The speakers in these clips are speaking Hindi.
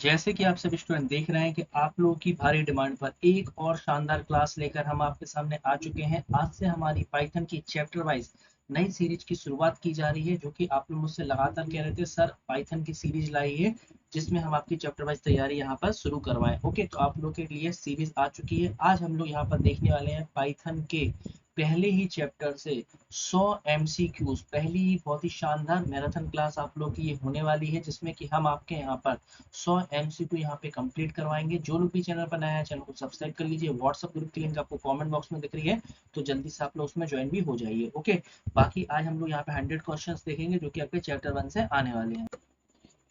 जैसे कि आप सभी स्टूडेंट देख रहे हैं कि आप लोगों की भारी डिमांड पर एक और शानदार क्लास लेकर हम आपके सामने आ चुके हैं। आज से हमारी पाइथन की चैप्टर वाइज नई सीरीज की शुरुआत की जा रही है, जो कि आप लोग मुझसे लगातार कह रहे थे सर पाइथन की सीरीज लाइए जिसमें हम आपकी चैप्टर वाइज तैयारी यहाँ पर शुरू करवाएं। ओके, तो आप लोग के लिए सीरीज आ चुकी है। आज हम लोग यहाँ पर देखने वाले हैं पाइथन के पहले ही चैप्टर से 100 एमसीक्यूज। पहली ही बहुत ही शानदार मैराथन क्लास आप लोग की ये होने वाली है, जिसमें कि हम आपके यहाँ पर 100 एमसीक्यू यहाँ पे कंप्लीट करवाएंगे। जो लोग भी चैनल पर नया है चैनल को सब्सक्राइब कर लीजिए। व्हाट्सएप ग्रुप की लिंक आपको कमेंट बॉक्स में दिख रही है, तो जल्दी से आप लोग उसमें ज्वाइन भी हो जाइए। ओके, बाकी आज हम लोग यहाँ पे 100 क्वेश्चंस देखेंगे जो कि आपके चैप्टर 1 से आने वाले हैं।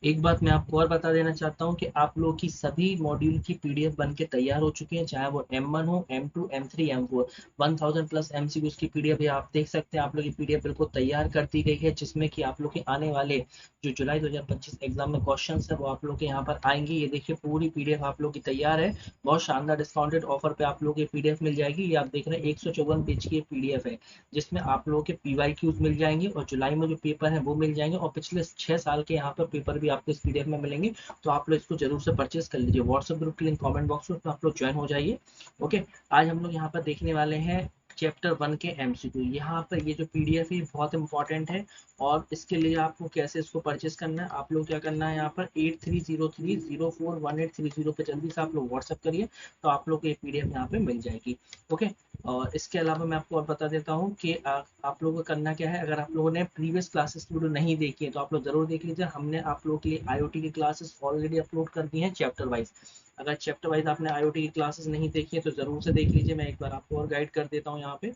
एक बात मैं आपको और बता देना चाहता हूँ कि आप लोगों की सभी मॉड्यूल की पीडीएफ बन के तैयार हो चुकी है, चाहे वो M1 हो, M2, M3, M4। 1000 plus MCQs की पीडीएफ ये आप देख सकते हैं। आप लोग की पीडीएफ बिल्कुल तैयार कर दी गई है, जिसमें कि आप लोग के आने वाले जो जुलाई 2025 एग्जाम में क्वेश्चन है वो आप लोग के यहाँ पर आएंगे। ये देखिए पूरी पीडीएफ आप लोग की तैयार है। बहुत शानदार डिस्काउंटेड ऑफर पे आप लोग ये पीडीएफ मिल जाएगी। ये आप देख रहे हैं 154 पेज की पीडीएफ है, जिसमें आप लोगों के पीवाईक्यूज मिल जाएंगे और जुलाई में जो पेपर है वो मिल जाएंगे, और पिछले 6 साल के यहाँ पर पेपर भी आपको इस पीडीएफ में मिलेंगे। तो आप लोग इसको जरूर से परचेस कर लीजिए। व्हाट्सएप ग्रुप की लिंक कमेंट बॉक्स में, तो आप लोग ज्वाइन हो जाइए। ओके, आज हम लोग यहाँ पर देखने वाले हैं चैप्टर 1 के एमसीक्यू। यहाँ पर ये जो पीडीएफ है बहुत इंपॉर्टेंट है, और इसके लिए आपको कैसे इसको परचेस करना है, आप लोग क्या करना है यहाँ पर 8303041830 पे जल्दी से आप लोग व्हाट्सएप करिए, तो आप लोग को ये पीडीएफ यहाँ पे मिल जाएगी। ओके, और इसके अलावा मैं आपको और बता देता हूँ कि आप लोगों को करना क्या है। अगर आप लोगों ने प्रीवियस क्लासेस वीडियो नहीं देखी है तो आप लोग जरूर देख लीजिए। हमने आप लोगों के लिए आईओटी की क्लासेस ऑलरेडी अपलोड कर दी हैं चैप्टर वाइज। अगर चैप्टर वाइज आपने आईओटी की क्लासेस नहीं देखी है तो जरूर से देख लीजिए। मैं एक बार आपको और गाइड कर देता हूँ। यहाँ पे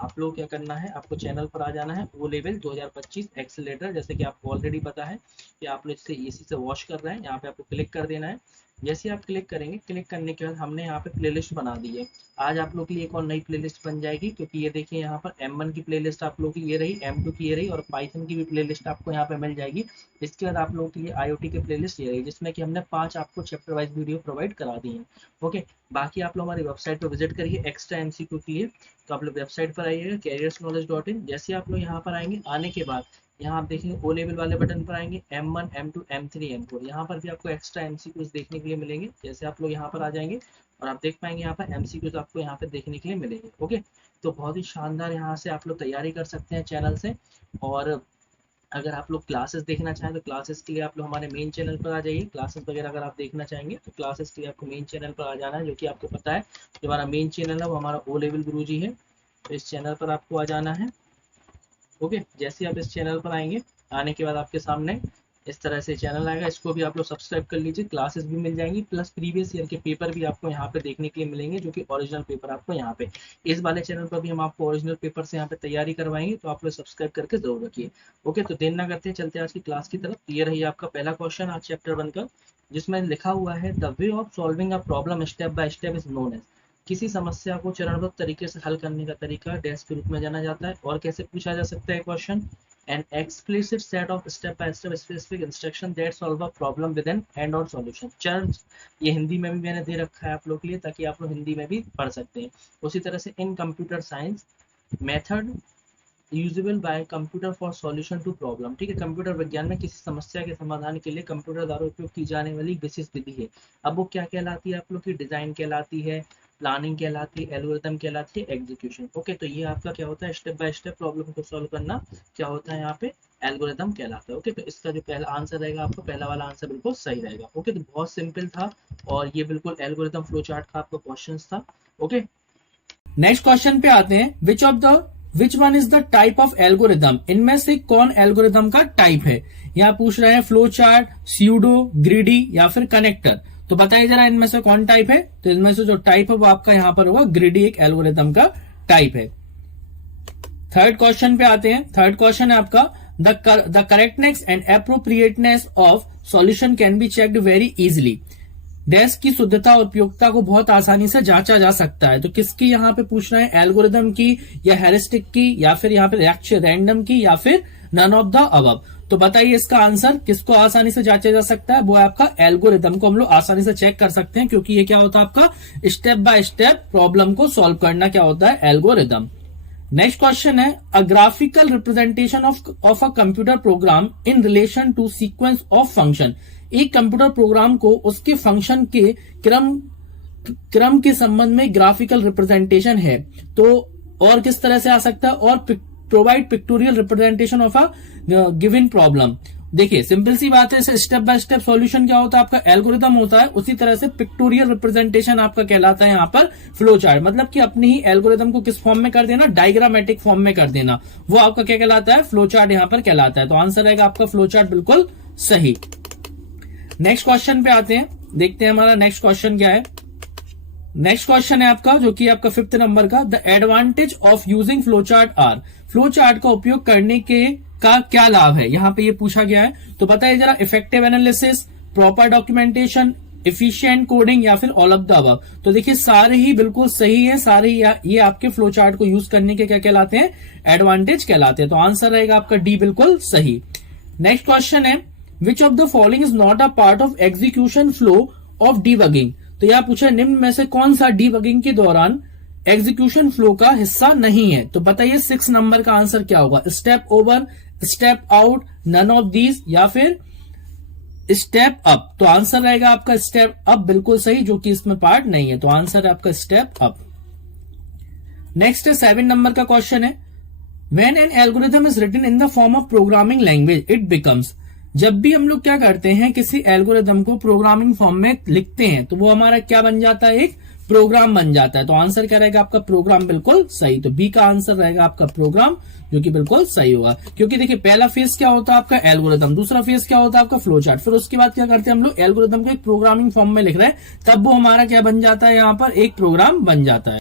आप लोग क्या करना है, आपको चैनल पर आ जाना है। वो लेवल 2025 एक्सेलेटर, जैसे कि आपको ऑलरेडी पता है कि आप लोग इससे इसी से वॉच कर रहे हैं, यहाँ पे आपको क्लिक कर देना है। जैसे आप क्लिक करेंगे, क्लिक करने के बाद हमने यहाँ पे प्लेलिस्ट बना दी है। आज आप लोग के लिए एक और नई प्लेलिस्ट बन जाएगी, क्योंकि ये देखिए यहाँ पर M1 की प्लेलिस्ट आप लोग की ये रही, M2 की ये रही, और पाइथन की भी प्लेलिस्ट आपको यहाँ पे मिल जाएगी। इसके बाद आप लोगों के लिए IoT की प्लेलिस्ट ये रही, जिसमें कि हमने 5 आपको चैप्टर वाइज वीडियो प्रोवाइड करा दी है। ओके, बाकी आप लोग हमारी वेबसाइट पर विजिट करिए एक्स्ट्रा एमसीक्यू के लिए। तो आप लोग वेबसाइट पर आइएगा careersknowledge.in। जैसे आप लोग यहाँ पर आएंगे, आने के बाद यहाँ आप देखेंगे ओ लेवल वाले बटन पर आएंगे, M1, M2, M3, M4। यहाँ पर भी आपको एक्स्ट्रा एमसीक्यूज देखने के लिए मिलेंगे। जैसे आप लोग यहाँ पर आ जाएंगे और आप देख पाएंगे यहाँ पर एमसीक्यूज आपको यहाँ पे देखने के लिए मिलेंगे। ओके, तो बहुत ही शानदार यहाँ से आप लोग तैयारी कर सकते हैं चैनल से। और अगर आप लोग क्लासेस देखना चाहें तो क्लासेस के लिए आप लोग हमारे मेन चैनल पर आ जाइए। क्लासेस वगैरह अगर आप देखना चाहेंगे तो क्लासेस के लिए आपको मेन चैनल पर आ जाना है, जो कि आपको पता है जो हमारा मेन चैनल है वो हमारा ओ लेवल गुरुजी है। तो इस चैनल पर आपको आ जाना है। ओके, जैसे आप इस चैनल पर आएंगे, आने के बाद आपके सामने इस तरह से चैनल आएगा। इसको भी आप लोग सब्सक्राइब कर लीजिए। क्लासेस भी मिल जाएंगी, प्लस प्रीवियस ईयर के पेपर भी आपको यहाँ पे देखने के लिए मिलेंगे, जो कि ओरिजिनल पेपर आपको यहाँ पे इस वाले चैनल पर भी हम आपको ओरिजिनल पेपर से यहाँ पे तैयारी करवाएंगे। तो आप लोग सब्सक्राइब करके जरूर रखिए। ओके, तो देर ना करते चलते आज की क्लास की तरफ। ये रही आपका पहला क्वेश्चन आज चैप्टर 1 का, जिसमें लिखा हुआ है the way of solving a problem step by step is known as. किसी समस्या को चरणबद्ध तरीके से हल करने का तरीका डैश के रूप में जाना जाता है। और कैसे पूछा जा सकता है question, an explicit set of step-by-step specific instruction that solve a problem with an end-on solution। Church ये हिंदी में भी मैंने दे रखा है आप लोग के लिए, ताकि आप लोग हिंदी में भी पढ़ सकते हैं। उसी तरह से in computer science method usable by computer for solution to problem. ठीक है, कंप्यूटर विज्ञान में किसी समस्या के समाधान के लिए कंप्यूटर द्वारा उपयोग की जाने वाली विशेष विधि है। अब वो क्या कहलाती है आप लोग की, डिजाइन कहलाती है, प्लानिंग कहलाती है, एल्गोरिथम कहलाती है, एग्जीक्यूशन। ओके, तो ये आपका क्या होता है, स्टेप बाय स्टेप प्रॉब्लम को सॉल्व करना क्या होता है यहाँ पे, एल्गोरिथम कहलाता है। ओके, तो इसका जो पहला आंसर रहेगा आपका पहला वाला आंसर बिल्कुल सही रहेगा। ओके, तो बहुत सिंपल था और ये बिल्कुल एल्गोरिथम फ्लो चार्ट का आपका क्वेश्चन था। ओके, नेक्स्ट क्वेश्चन पे आते हैं। Which one is the type of algorithm. इनमें से कौन एल्गोरिदम का टाइप है। यहाँ पूछ रहे हैं फ्लो चार्ट, स्यूडो, ग्रिडी या फिर कनेक्टर। तो बताइए जरा इनमें से कौन टाइप है। तो इनमें से जो टाइप है वो आपका यहाँ पर होगा ग्रिडी, एक एल्गोरिदम का टाइप है। थर्ड क्वेश्चन पे आते हैं। थर्ड क्वेश्चन है आपका the correctness and appropriateness of solution can be checked very easily. Dash की शुद्धता और उपयोगिता को बहुत आसानी से जांचा जा सकता है। तो किसकी यहाँ पे पूछ रहे हैं, एल्गोरिदम की या हेरिस्टिक की या फिर यहाँ पे रैंडम की या फिर नन ऑफ द अबव। तो बताइए इसका आंसर किसको आसानी से जांचा जा सकता है। वो है आपका एल्गोरिदम को हम लोग आसानी से चेक कर सकते हैं, क्योंकि ये क्या होता है आपका स्टेप बाय स्टेप प्रॉब्लम को सॉल्व करना क्या होता है, एल्गोरिदम। नेक्स्ट क्वेश्चन है a graphical representation of a computer program in relation to sequence of function एक कंप्यूटर प्रोग्राम को उसके फंक्शन के क्रम के संबंध में ग्राफिकल रिप्रेजेंटेशन है। तो और किस तरह से आ सकता है, और provide pictorial representation of a given problem. देखिए सिंपल सी बात है, स्टेप बाय स्टेप सॉल्यूशन क्या होता है आपका एल्गोरिथम होता है, उसी तरह से पिक्टोरियल रिप्रेजेंटेशन आपका कहलाता है यहाँ पर फ्लो चार्ट। मतलब कि अपनी ही एल्गोरिथम को किस फॉर्म में कर देना, डायग्रामेटिक फॉर्म में कर देना, वो आपका क्या कहलाता है, फ्लो चार्ट यहाँ पर कहलाता है। तो आंसर रहेगा आपका फ्लो चार्ट बिल्कुल सही। नेक्स्ट क्वेश्चन पे आते हैं, देखते हैं हमारा नेक्स्ट क्वेश्चन क्या है। नेक्स्ट क्वेश्चन है आपका जो कि आपका 5th नंबर का, the advantage of using flow chart are. Flow chart का उपयोग करने के का क्या लाभ है, यहां पे ये पूछा गया है। तो बताइए जरा, effective analysis, proper documentation, efficient coding या फिर ऑल ऑफ द अबव। तो देखिए सारे ही बिल्कुल सही है, सारे ये आपके फ्लो चार्ट को यूज करने के क्या कहलाते हैं, एडवांटेज कहलाते हैं। तो आंसर रहेगा आपका डी बिल्कुल सही। नेक्स्ट क्वेश्चन है, which of the following is not a part of execution flow of debugging. तो यह पूछा निम्न में से कौन सा डीबगिंग के दौरान एग्जीक्यूशन फ्लो का हिस्सा नहीं है। तो बताइए 6 नंबर का आंसर क्या होगा, step over, step out, none of these या फिर स्टेप अप। तो आंसर रहेगा आपका स्टेप अप बिल्कुल सही, जो कि इसमें पार्ट नहीं है। तो आंसर है आपका स्टेप अप। नेक्स्ट है 7 नंबर का क्वेश्चन है, when an algorithm is written in the form of programming language it becomes. जब भी हम लोग क्या करते हैं, किसी एल्गोरिथम को प्रोग्रामिंग फॉर्म में लिखते हैं तो वो हमारा क्या बन जाता है, एक प्रोग्राम बन जाता है। तो आंसर क्या रहेगा आपका प्रोग्राम बिल्कुल सही। तो बी का आंसर रहेगा आपका प्रोग्राम, जो कि बिल्कुल सही होगा। क्योंकि देखिए पहला फेज क्या होता है आपका एल्गोरिथम, दूसरा फेज क्या होता है आपका फ्लो चार्ट, फिर उसके बाद क्या करते हैं हम लोग एल्गोरिथम को एक प्रोग्रामिंग फॉर्म में लिख रहे हैं, तब वो हमारा क्या बन जाता है, यहाँ पर एक प्रोग्राम बन जाता है।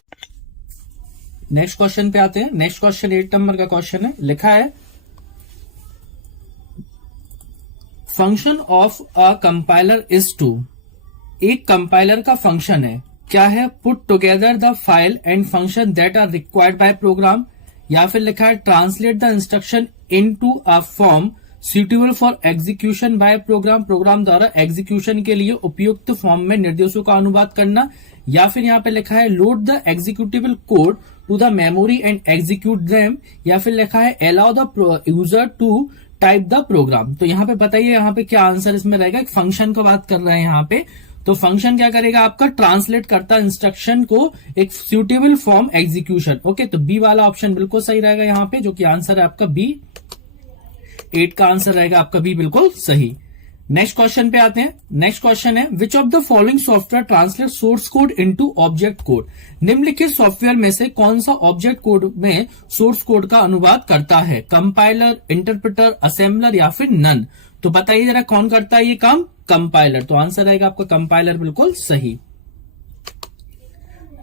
नेक्स्ट क्वेश्चन पे आते हैं। नेक्स्ट क्वेश्चन 8 नंबर का क्वेश्चन है, लिखा है function of a compiler is to. एक कंपाइलर का फंक्शन है, क्या है, put together the file and function that are required by program, या फिर लिखा है translate the instruction into a form suitable for execution by program. Program द्वारा एग्जीक्यूशन के लिए उपयुक्त फॉर्म में निर्देशों का अनुवाद करना, या फिर यहाँ पे लिखा है load the executable code to the memory and execute them, या फिर लिखा है allow the user to type the program. तो यहाँ पे बताइए यहाँ पे क्या आंसर इसमें रहेगा। एक फंक्शन को बात कर रहे हैं यहाँ पे, तो फंक्शन क्या करेगा आपका, ट्रांसलेट करता इंस्ट्रक्शन को एक सुटेबल फॉर्म एग्जीक्यूशन। ओके, तो बी वाला ऑप्शन बिल्कुल सही रहेगा यहाँ पे, जो कि आंसर है आपका बी। 8 का आंसर रहेगा आपका बी बिल्कुल सही। नेक्स्ट क्वेश्चन पे आते हैं। नेक्स्ट क्वेश्चन है, which of the following software translate source code into object code. निम्नलिखित सॉफ्टवेयर में से कौन सा ऑब्जेक्ट कोड में सोर्स कोड का अनुवाद करता है, कंपाइलर, इंटरप्रेटर, असेंबलर या फिर नन। तो बताइए जरा कौन करता है ये काम, कंपाइलर। तो आंसर रहेगा आपका कंपाइलर बिल्कुल सही।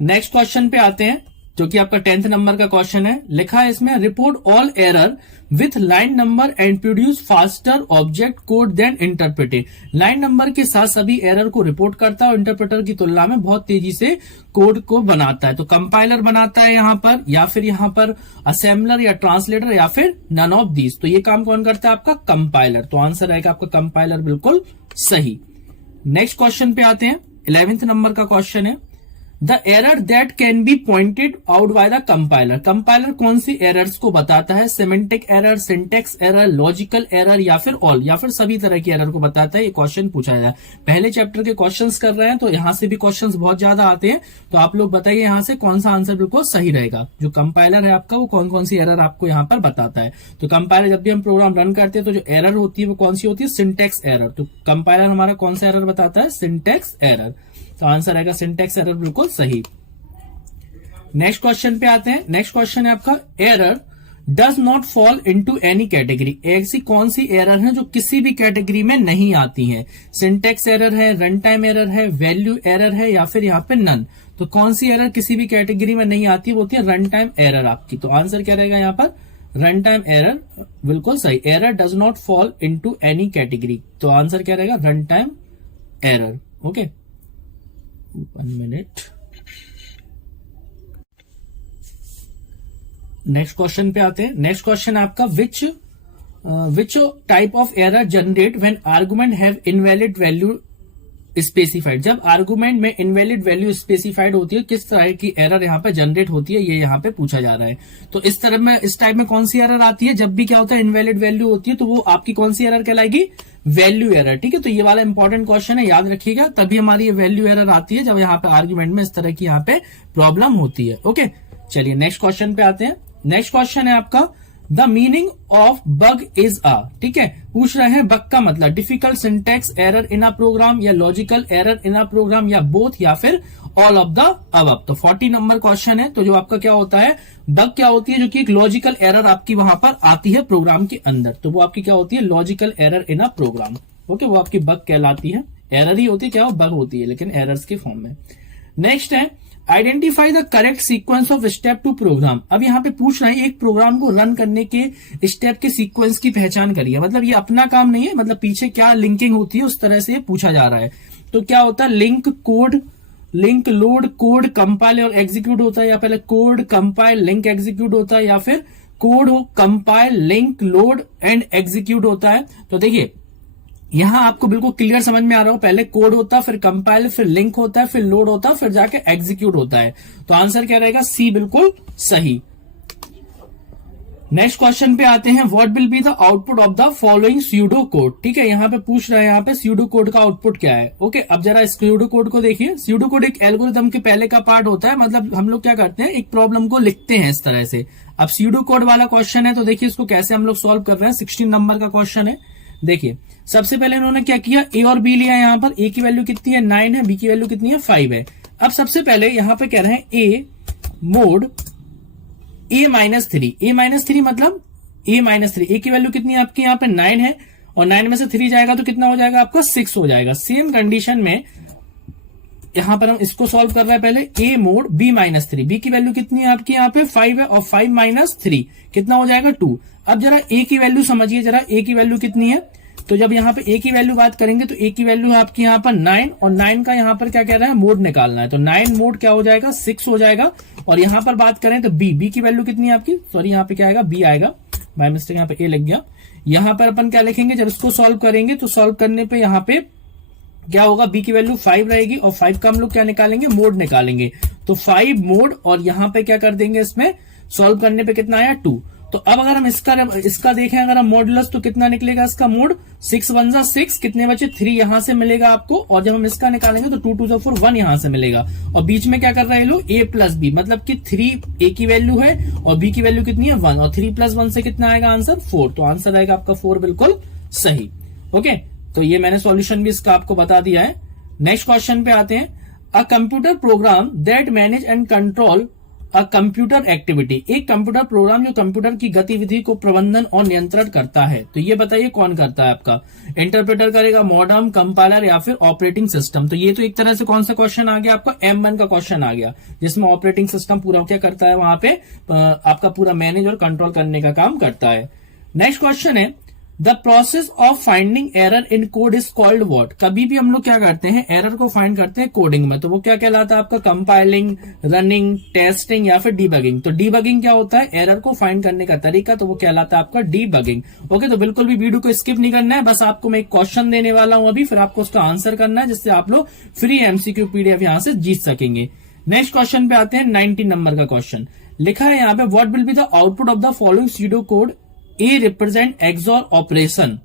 नेक्स्ट क्वेश्चन पे आते हैं, जो कि आपका 10th नंबर का क्वेश्चन है, लिखा है इसमें report all error with line number and produce faster object code than interpreted. Line number के साथ सभी एरर को रिपोर्ट करता है और इंटरप्रेटर की तुलना में बहुत तेजी से कोड को बनाता है। तो कंपाइलर बनाता है यहाँ पर, या फिर यहाँ पर असेंबलर या ट्रांसलेटर या फिर नन ऑफ दीज। तो ये काम कौन करता है आपका कंपाइलर। तो आंसर रहेगा आपका कंपाइलर बिल्कुल सही। नेक्स्ट क्वेश्चन पे आते हैं। 11th नंबर का क्वेश्चन है, the error that can be pointed out by the compiler. Compiler कौन सी एरर्स को बताता है, semantic error, syntax error, logical error या फिर ऑल, या फिर सभी तरह की एरर को बताता है। ये क्वेश्चन पूछा जाए, पहले चैप्टर के क्वेश्चंस कर रहे हैं तो यहां से भी क्वेश्चंस बहुत ज्यादा आते हैं। तो आप लोग बताइए यहां से कौन सा आंसर बिल्कुल सही रहेगा। जो कंपाइलर है आपका वो कौन कौन सी एरर आपको यहाँ पर बताता है। तो कंपाइलर जब भी हम प्रोग्राम रन करते हैं तो जो एरर होती है वो कौन सी होती है, सिंटेक्स एरर। तो कंपाइलर हमारा कौन सा एरर बताता है, सिंटेक्स एरर। तो आंसर आएगा सिंटेक्स एरर बिल्कुल सही। नेक्स्ट क्वेश्चन पे आते हैं। नेक्स्ट क्वेश्चन है आपका, error does not fall into any category. ऐसी कौन सी एरर है जो किसी भी कैटेगरी में नहीं आती है, सिंटेक्स एरर है, रन टाइम एरर है, वैल्यू एरर है या फिर यहाँ पे नन। तो कौन सी एरर किसी भी कैटेगरी में नहीं आती, वो होती है रन टाइम एरर आपकी। तो आंसर क्या रहेगा यहाँ पर, रन टाइम एरर बिल्कुल सही। Error does not fall into any category, तो आंसर क्या रहेगा, run time error. Okay, 1 minute. Next question पे आते हैं। नेक्स्ट क्वेश्चन आपका, which type of error generate when argument have invalid value specified, जब आर्गुमेंट में इनवैलिड वैल्यू स्पेसिफाइड होती है किस तरह की एरर यहाँ पे जनरेट होती है, ये यहाँ पे पूछा जा रहा है। तो इस तरह में, इस टाइप में कौन सी एरर आती है, जब भी क्या होता है इनवैलिड वैल्यू होती है तो वो आपकी कौन सी एरर कहलाएगी, वैल्यू एरर। ठीक है, तो ये वाला इंपॉर्टेंट क्वेश्चन है, याद रखिएगा। तभी हमारी ये वैल्यू एरर आती है जब यहाँ पे आर्ग्यूमेंट में इस तरह की यहाँ पे प्रॉब्लम होती है। ओके, चलिए नेक्स्ट क्वेश्चन पे आते हैं। नेक्स्ट क्वेश्चन है आपका the meaning of bug is a, ठीक है, पूछ रहे हैं बग का मतलब difficult syntax error in a program या logical error in a program या बोथ या फिर ऑल ऑफ द अबव। तो 40 नंबर क्वेश्चन है। तो जो आपका क्या होता है, बग क्या होती है, जो कि एक लॉजिकल एरर आपकी वहां पर आती है प्रोग्राम के अंदर, तो वो आपकी क्या होती है, logical error in a program. Okay, वो आपकी बग कहलाती है, एरर ही होती है, क्या वो बग होती है लेकिन एरर्स के फॉर्म में। नेक्स्ट है identify the correct sequence of step to program. अब यहाँ पे पूछ रहे हैं एक प्रोग्राम को रन करने के स्टेप के सीक्वेंस की पहचान करिए। मतलब ये अपना काम नहीं है, मतलब पीछे क्या लिंकिंग होती है उस तरह से पूछा जा रहा है। तो क्या होता है, link code, link load, code compile और एग्जीक्यूट होता है, या पहले कोड कंपाइल लिंक एग्जीक्यूट होता है, या फिर कोड हो compile link load and execute होता है। तो देखिए यहां आपको बिल्कुल क्लियर समझ में आ रहा हो, पहले कोड होता है, फिर कंपाइल, फिर लिंक होता है, फिर लोड होता है, फिर जाके एग्जीक्यूट होता है। तो आंसर क्या रहेगा, सी बिल्कुल सही। नेक्स्ट क्वेश्चन पे आते हैं, what will be the output of the following pseudo code. ठीक है, यहाँ पे पूछ रहे हैं यहाँ पे स्यूडो कोड का आउटपुट क्या है। ओके, अब जरा स्यूडो कोड को देखिए। स्यूडो कोड एक एल्गोरिथम के पहले का पार्ट होता है, मतलब हम लोग क्या करते हैं, एक प्रॉब्लम को लिखते हैं इस तरह से। अब स्यूडो कोड वाला क्वेश्चन है, तो देखिए इसको कैसे हम लोग सॉल्व कर रहे हैं। 16 नंबर का क्वेश्चन है। देखिए सबसे पहले इन्होंने क्या किया, ए और बी लिया। यहाँ पर ए की वैल्यू कितनी है, 9 है, बी की वैल्यू कितनी है, 5 है। अब सबसे पहले यहाँ पे कह रहे हैं ए मोड A-3। A-3 मतलब A-3, ए की वैल्यू कितनी है आपकी, यहाँ पे 9 है, और 9 में से 3 जाएगा तो कितना हो जाएगा आपका, 6 हो जाएगा। सेम कंडीशन में यहां पर हम इसको सॉल्व कर रहे हैं। पहले ए मोड B-3, बी की वैल्यू कितनी है आपकी, यहाँ पे 5 है, और 5 - 3 कितना हो जाएगा, 2। अब जरा ए की वैल्यू समझिए, जरा ए की वैल्यू कितनी है। तो जब यहाँ पे ए की वैल्यू बात करेंगे तो ए की वैल्यू आपकी यहाँ पर 9, और 9 का यहाँ पर क्या कह रहा है, मोड निकालना है। तो 9 मोड क्या हो जाएगा, 6 हो जाएगा। और यहाँ पर बात करें तो बी की वैल्यू कितनी है आपकी, सॉरी यहाँ पे क्या आएगा, बी आएगा, बाय मिस्टेक यहाँ पे ए लग गया। यहाँ पर अपन क्या लिखेंगे, जब इसको सॉल्व करेंगे तो सॉल्व करने पे यहाँ पे क्या होगा, बी की वैल्यू 5 रहेगी, और 5 का हम लोग क्या निकालेंगे, मोड निकालेंगे। तो 5 मोड, और यहाँ पे क्या कर देंगे, इसमें सॉल्व करने पे कितना आया, 2। तो अब अगर हम इसका देखें, अगर हम मॉडुलस, तो कितना निकलेगा इसका मोड, 6 1 जा 6, कितने बचे 3 यहां से मिलेगा आपको, और जब हम इसका निकालेंगे तो 2 2 जा 4 1 यहां से मिलेगा। और बीच में क्या कर रहे हैं लोग, a प्लस बी, मतलब कि 3 ए की वैल्यू है और बी की वैल्यू कितनी है 1, और 3 + 1 से कितना आएगा आंसर, 4। तो आंसर आएगा आपका 4 बिल्कुल सही। ओके, तो ये मैंने सॉल्यूशन भी इसका आपको बता दिया है। नेक्स्ट क्वेश्चन पे आते हैं, अ computer programme that manage and control a computer activity. एक कंप्यूटर प्रोग्राम जो कंप्यूटर की गतिविधि को प्रबंधन और नियंत्रण करता है। तो ये बताइए कौन करता है आपका, इंटरप्रेटर करेगा, मॉडर्म, कंपाइलर, या फिर ऑपरेटिंग सिस्टम। तो ये तो एक तरह से कौन सा क्वेश्चन आ गया आपका, M1 का क्वेश्चन आ गया, जिसमें ऑपरेटिंग सिस्टम पूरा क्या करता है, वहां पे आपका पूरा मैनेज और कंट्रोल करने का काम करता है। नेक्स्ट क्वेश्चन है, the process of finding error in code is called what. कभी भी हम लोग क्या करते हैं, एरर को फाइंड करते हैं कोडिंग में, तो वो क्या कहलाता है आपका, कंपाइलिंग, रनिंग, टेस्टिंग, या फिर डीबगिंग। तो डीबगिंग क्या होता है, एरर को फाइंड करने का तरीका, तो वो कहलाता है आपका डीबगिंग। ओके, तो बिल्कुल भी वीडियो को स्किप नहीं करना है, बस आपको मैं एक क्वेश्चन देने वाला हूं अभी, फिर आपको उसका आंसर करना है, जिससे आप लोग फ्री MCQ PDF यहां से जीत सकेंगे। नेक्स्ट क्वेश्चन पे आते हैं, 19 नंबर का क्वेश्चन लिखा है यहाँ पे, what will be the output of the following pseudo code A represent XOR operation.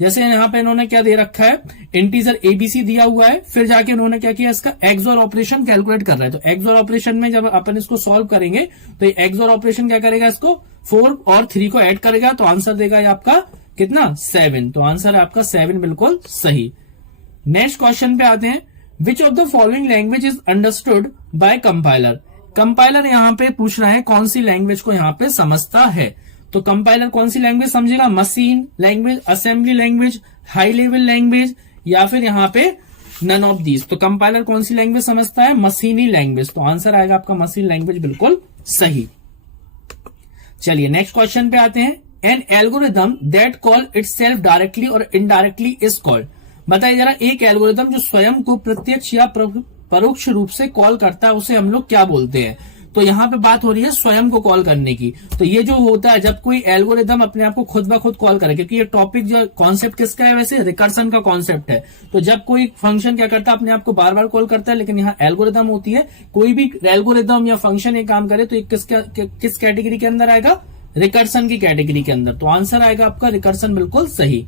जैसे यहाँ पे इन्होंने क्या दे रखा है, इंटीजर ABC दिया हुआ है, फिर जाके उन्होंने क्या किया, इसका एक्सॉर ऑपरेशन कैलकुलेट कर रहा है। तो एक्सॉर ऑपरेशन में जब अपन इसको सॉल्व करेंगे तो एक्सॉर ऑपरेशन क्या करेगा, इसको 4 और 3 को ऐड करेगा, तो आंसर देगा ये आपका कितना, 7। तो आंसर है आपका 7 बिल्कुल सही। नेक्स्ट क्वेश्चन पे आते हैं, विच of the following language is understood by compiler. Compiler यहाँ पे पूछ रहा है कौन सी लैंग्वेज को यहाँ पे समझता है। तो कंपाइलर कौन सी लैंग्वेज समझेगा, machine language, assembly language, high level language, या फिर यहाँ पे नन ऑफ दीज। तो कंपाइलर कौन सी लैंग्वेज समझता है, मशीनी लैंग्वेज। तो आंसर आएगा आपका मशीन लैंग्वेज बिल्कुल सही। चलिए नेक्स्ट क्वेश्चन पे आते हैं, an algorithm that call itself directly और इनडायरेक्टली इज कॉल्ड। बताइए जरा, एक एल्गोरिथम जो स्वयं को प्रत्यक्ष या परोक्ष रूप से कॉल करता है, उसे हम लोग क्या बोलते हैं। तो यहाँ पे बात हो रही है स्वयं को कॉल करने की। तो ये जो होता है जब कोई एल्गोरिदम अपने आप को खुद ब खुद कॉल करे, क्योंकि ये टॉपिक जो कॉन्सेप्ट किसका है, वैसे रिकर्सन का कॉन्सेप्ट है। तो जब कोई फंक्शन क्या करता है, अपने आप को बार बार कॉल करता है, लेकिन यहाँ एल्गोरिदम होती है, कोई भी एल्गोरिदम या फंक्शन ये काम करे तो किस कैटेगरी के अंदर आएगा, रिकर्सन की कैटेगरी के अंदर। तो आंसर आएगा आपका रिकर्सन, बिल्कुल सही।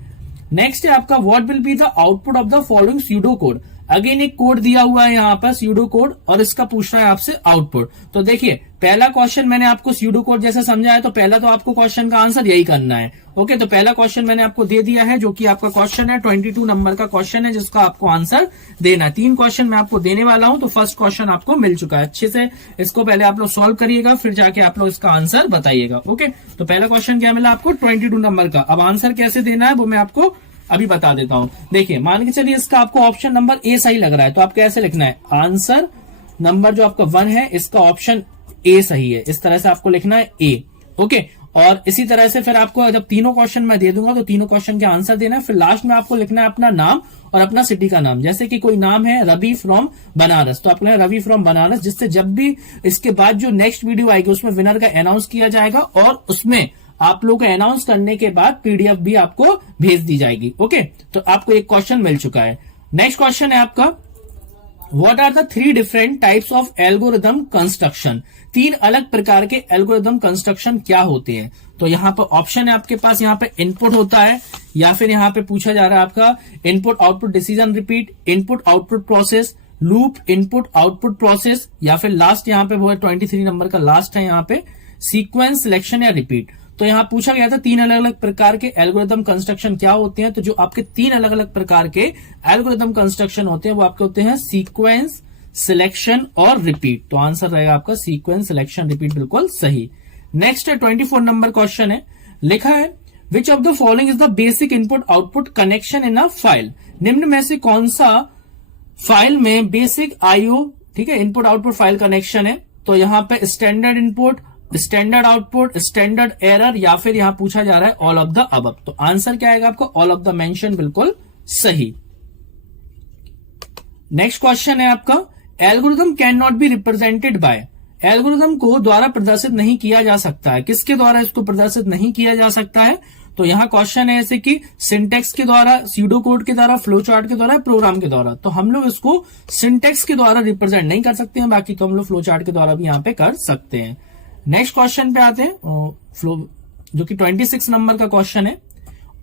नेक्स्ट है आपका what will be the output of the following pseudo code. Again एक कोड दिया हुआ है यहाँ पर स्यूडो कोड, और इसका पूछ रहा है आपसे आउटपुट। तो देखिए पहला क्वेश्चन मैंने आपको स्यूडो कोड जैसे समझाया, तो पहला तो आपको क्वेश्चन का आंसर यही करना है। ओके, तो पहला क्वेश्चन मैंने आपको दे दिया है, जो कि आपका क्वेश्चन है 22 नंबर का क्वेश्चन है, जिसका आपको आंसर देना है। 3 क्वेश्चन मैं आपको देने वाला हूं, तो फर्स्ट क्वेश्चन आपको मिल चुका है। अच्छे से इसको पहले आप लोग सॉल्व करिएगा, फिर जाके आप लोग इसका आंसर बताइएगा। ओके, तो पहला क्वेश्चन क्या मिला आपको, 22 नंबर का। अब आंसर कैसे देना है वो मैं आपको अभी बता देता हूं। देखिए मान के चलिए इसका आपको ऑप्शन नंबर ए सही लग रहा है, तो आप कैसे लिखना है, आंसर नंबर जो आपका 1 है इसका ऑप्शन ए सही है, इस तरह से आपको लिखना है ए। ओके, और इसी तरह से फिर आपको जब तीनों क्वेश्चन मैं दे दूंगा तो तीनों क्वेश्चन के आंसर देना है। फिर लास्ट में आपको लिखना है अपना नाम और अपना सिटी का नाम। जैसे कि कोई नाम है रवि फ्रॉम बनारस, तो आप लिखना रवि फ्रॉम बनारस, जिससे जब भी इसके बाद जो नेक्स्ट वीडियो आएगी उसमें विनर का अनाउंस किया जाएगा, और उसमें आप लोग को अनाउंस करने के बाद पीडीएफ भी आपको भेज दी जाएगी। ओके, तो आपको एक क्वेश्चन मिल चुका है। नेक्स्ट क्वेश्चन है आपका what are the 3 different types of algorithm construction. 3 अलग प्रकार के एल्गोरिदम कंस्ट्रक्शन क्या होते हैं। तो यहाँ पर ऑप्शन है आपके पास, यहाँ पे इनपुट होता है, या फिर यहाँ पे पूछा जा रहा है आपका input output decision repeat, input output process, loop input output process, या फिर लास्ट यहाँ पे वो है 23 नंबर का लास्ट है यहाँ पे सीक्वेंस सिलेक्शन या रिपीट। तो यहाँ पूछा गया था 3 अलग अलग प्रकार के एल्गोरिदम कंस्ट्रक्शन क्या होते हैं। तो जो आपके 3 अलग अलग प्रकार के एल्गोरिदम कंस्ट्रक्शन होते हैं वो आपके होते हैं सीक्वेंस, सिलेक्शन और रिपीट। तो आंसर रहेगा आपका सीक्वेंस, सिलेक्शन, रिपीट, बिल्कुल सही। नेक्स्ट है 24 नंबर क्वेश्चन है, लिखा है which of the following is the basic input output connection in a file. निम्न में से कौन सा फाइल में बेसिक आईओ, ठीक है, इनपुट आउटपुट फाइल कनेक्शन है। तो यहाँ पे standard input, standard output, standard error, या फिर यहां पूछा जा रहा है ऑल ऑफ द अबव। तो आंसर क्या आएगा आपको, ऑल ऑफ द मेंशन, बिल्कुल सही। नेक्स्ट क्वेश्चन है आपका algorithm can not be represented by. Algorithm को द्वारा प्रदर्शित नहीं किया जा सकता है, किसके द्वारा इसको प्रदर्शित नहीं किया जा सकता है। तो यहाँ क्वेश्चन है ऐसे कि सिंटेक्स के द्वारा, स्यूडो कोड के द्वारा, फ्लो चार्ट के द्वारा, प्रोग्राम के द्वारा। तो हम लोग इसको सिंटेक्स के द्वारा रिप्रेजेंट नहीं कर सकते हैं, बाकी तो हम लोग फ्लो चार्ट के द्वारा भी यहाँ पे कर सकते हैं। नेक्स्ट क्वेश्चन पे आते हैं, फ्लो जो कि 26 नंबर का क्वेश्चन है,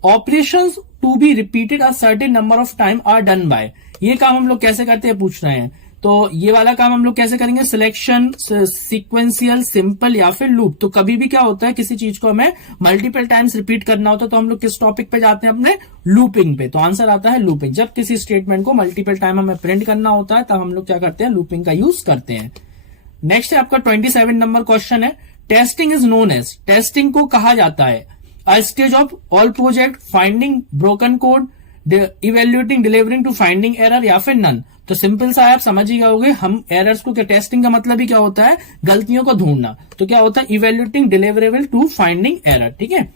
operations to be repeated a certain number of time are done by. ये काम हम लोग कैसे करते हैं पूछ रहे हैं। तो ये वाला काम हम लोग कैसे करेंगे, सिलेक्शन, सीक्वेंशियल, सिंपल या फिर लूप। तो कभी भी क्या होता है, किसी चीज को हमें मल्टीपल टाइम्स रिपीट करना होता है तो हम लोग किस टॉपिक पे जाते हैं, अपने लूपिंग पे। तो आंसर आता है लूपिंग। जब किसी स्टेटमेंट को मल्टीपल टाइम हमें प्रिंट करना होता है तब हम लोग क्या करते हैं, लूपिंग का यूज करते हैं। नेक्स्ट है आपका 27 नंबर क्वेश्चन है, testing is known as. Testing को कहा जाता है a stage of all project, finding broken code, evaluating, delivering to finding error, या फिर नन। तो सिंपल सा आप समझ ही गए, हम एरर्स को, क्या टेस्टिंग का मतलब ही क्या होता है, गलतियों को ढूंढना। तो क्या होता है, evaluating, deliverable to finding error, ठीक है,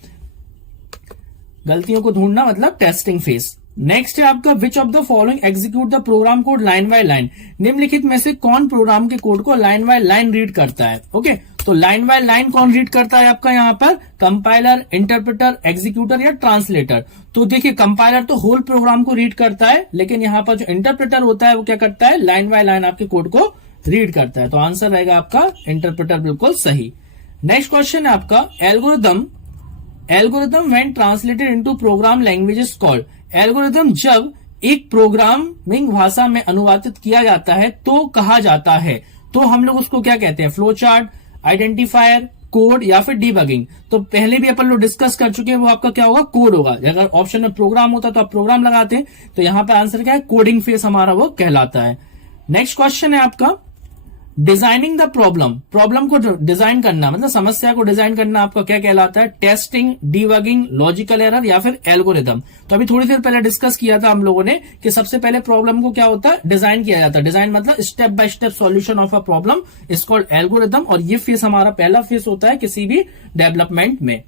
गलतियों को ढूंढना मतलब टेस्टिंग फेज। नेक्स्ट है आपका which of the following execute the program code line by line. निम्नलिखित में से कौन प्रोग्राम के कोड को लाइन बाय लाइन रीड करता है। ओके, तो लाइन बाय लाइन कौन रीड करता है आपका यहाँ पर, कंपाइलर, इंटरप्रेटर, एग्जीक्यूटर या ट्रांसलेटर। तो देखिए कंपाइलर तो होल प्रोग्राम को रीड करता है, लेकिन यहाँ पर जो इंटरप्रेटर होता है वो क्या करता है, लाइन बाय लाइन आपके कोड को रीड करता है। तो आंसर रहेगा आपका इंटरप्रेटर, बिल्कुल सही। नेक्स्ट क्वेश्चन है आपका algorithm when translated into programme language is called. Algorithm जब एक प्रोग्रामिंग भाषा में अनुवादित किया जाता है तो कहा जाता है। तो हम लोग उसको क्या कहते हैं, फ्लो चार्ट, आइडेंटिफायर, कोड या फिर डीबगिंग। तो पहले भी अपन लोग डिस्कस कर चुके हैं, वो आपका क्या होगा, कोड होगा। अगर ऑप्शन में प्रोग्राम होता तो आप प्रोग्राम लगाते हैं, तो यहां पे आंसर क्या है, कोडिंग फेस हमारा वो कहलाता है। नेक्स्ट क्वेश्चन है आपका डिजाइनिंग द प्रॉब्लम। प्रॉब्लम को डिजाइन करना मतलब समस्या को डिजाइन करना आपका क्या कहलाता है, टेस्टिंग, डीबगिंग, लॉजिकल एरर या फिर एल्गोरिदम। तो अभी थोड़ी देर पहले डिस्कस किया था हम लोगों ने कि सबसे पहले प्रॉब्लम को क्या होता है, डिजाइन किया जाता है। डिजाइन मतलब step by step solution of a problem is called algorithm, और ये फेस हमारा पहला फेस होता है किसी भी डेवलपमेंट में।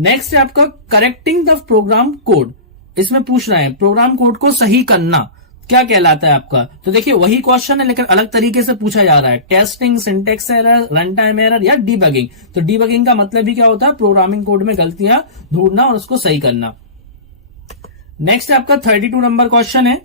नेक्स्ट है आपका करेक्टिंग द प्रोग्राम कोड। इसमें पूछ रहे हैं प्रोग्राम कोड को सही करना क्या कहलाता है आपका। तो देखिए वही क्वेश्चन है लेकिन अलग तरीके से पूछा जा रहा है, testing, syntax error, run time error या डीबगिंग। तो डीबगिंग का मतलब भी क्या होता है, प्रोग्रामिंग कोड में गलतियां ढूंढना और उसको सही करना। नेक्स्ट आपका 32 नंबर क्वेश्चन है,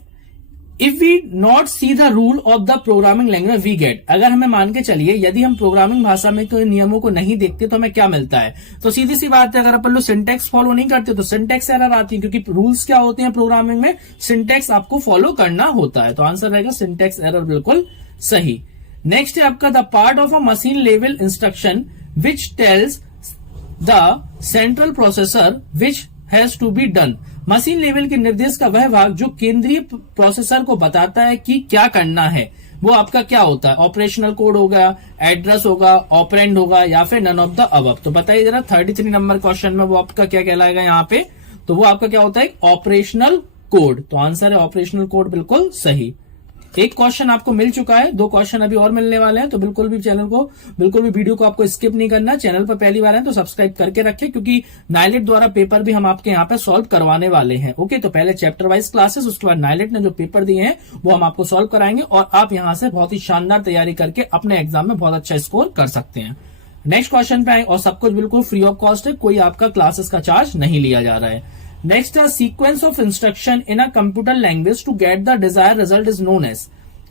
if we not see the rule of the programming language we get. अगर हमें मान के चलिए यदि हम प्रोग्रामिंग भाषा में कोई नियमों को नहीं देखते तो हमें क्या मिलता है। तो सीधी सी बात है, अगर अपन लोग सिंटेक्स फॉलो नहीं करते तो सिंटेक्स एरर आती है, क्योंकि रूल्स क्या होते हैं प्रोग्रामिंग में, सिंटेक्स आपको फॉलो करना होता है। तो आंसर रहेगा सिंटेक्स एरर, बिल्कुल सही। नेक्स्ट है आपका the part of a machine level instruction which tells the central processor which has to be done. Machine level के निर्देश का वह भाग जो केंद्रीय प्रोसेसर को बताता है कि क्या करना है, वो आपका क्या होता है। ऑपरेशनल कोड होगा, एड्रेस होगा, ऑपरेंड होगा या फिर नन ऑफ द अबव। तो बताइए जरा 33 नंबर क्वेश्चन में वो आपका क्या कहलाएगा यहाँ पे। तो वो आपका क्या होता है, ऑपरेशनल कोड। तो आंसर है ऑपरेशनल कोड, बिल्कुल सही। एक क्वेश्चन आपको मिल चुका है, 2 क्वेश्चन अभी और मिलने वाले हैं। तो बिल्कुल भी वीडियो को आपको स्किप नहीं करना। चैनल पर पहली बार है तो सब्सक्राइब करके रखें, क्योंकि नाइलेट द्वारा पेपर भी हम आपके यहाँ पे सॉल्व करवाने वाले हैं। ओके, तो पहले चैप्टर वाइज क्लासेस, उसके बाद नाइलेट ने जो पेपर दिए हैं वो हम आपको सॉल्व कराएंगे और आप यहाँ से बहुत ही शानदार तैयारी करके अपने एग्जाम में बहुत अच्छा स्कोर कर सकते हैं। नेक्स्ट क्वेश्चन पे आए, और सब कुछ बिल्कुल फ्री ऑफ कॉस्ट है, कोई आपका क्लासेस का चार्ज नहीं लिया जा रहा है। नेक्स्ट है sequence of instruction in a computer language to get the desire result is known as.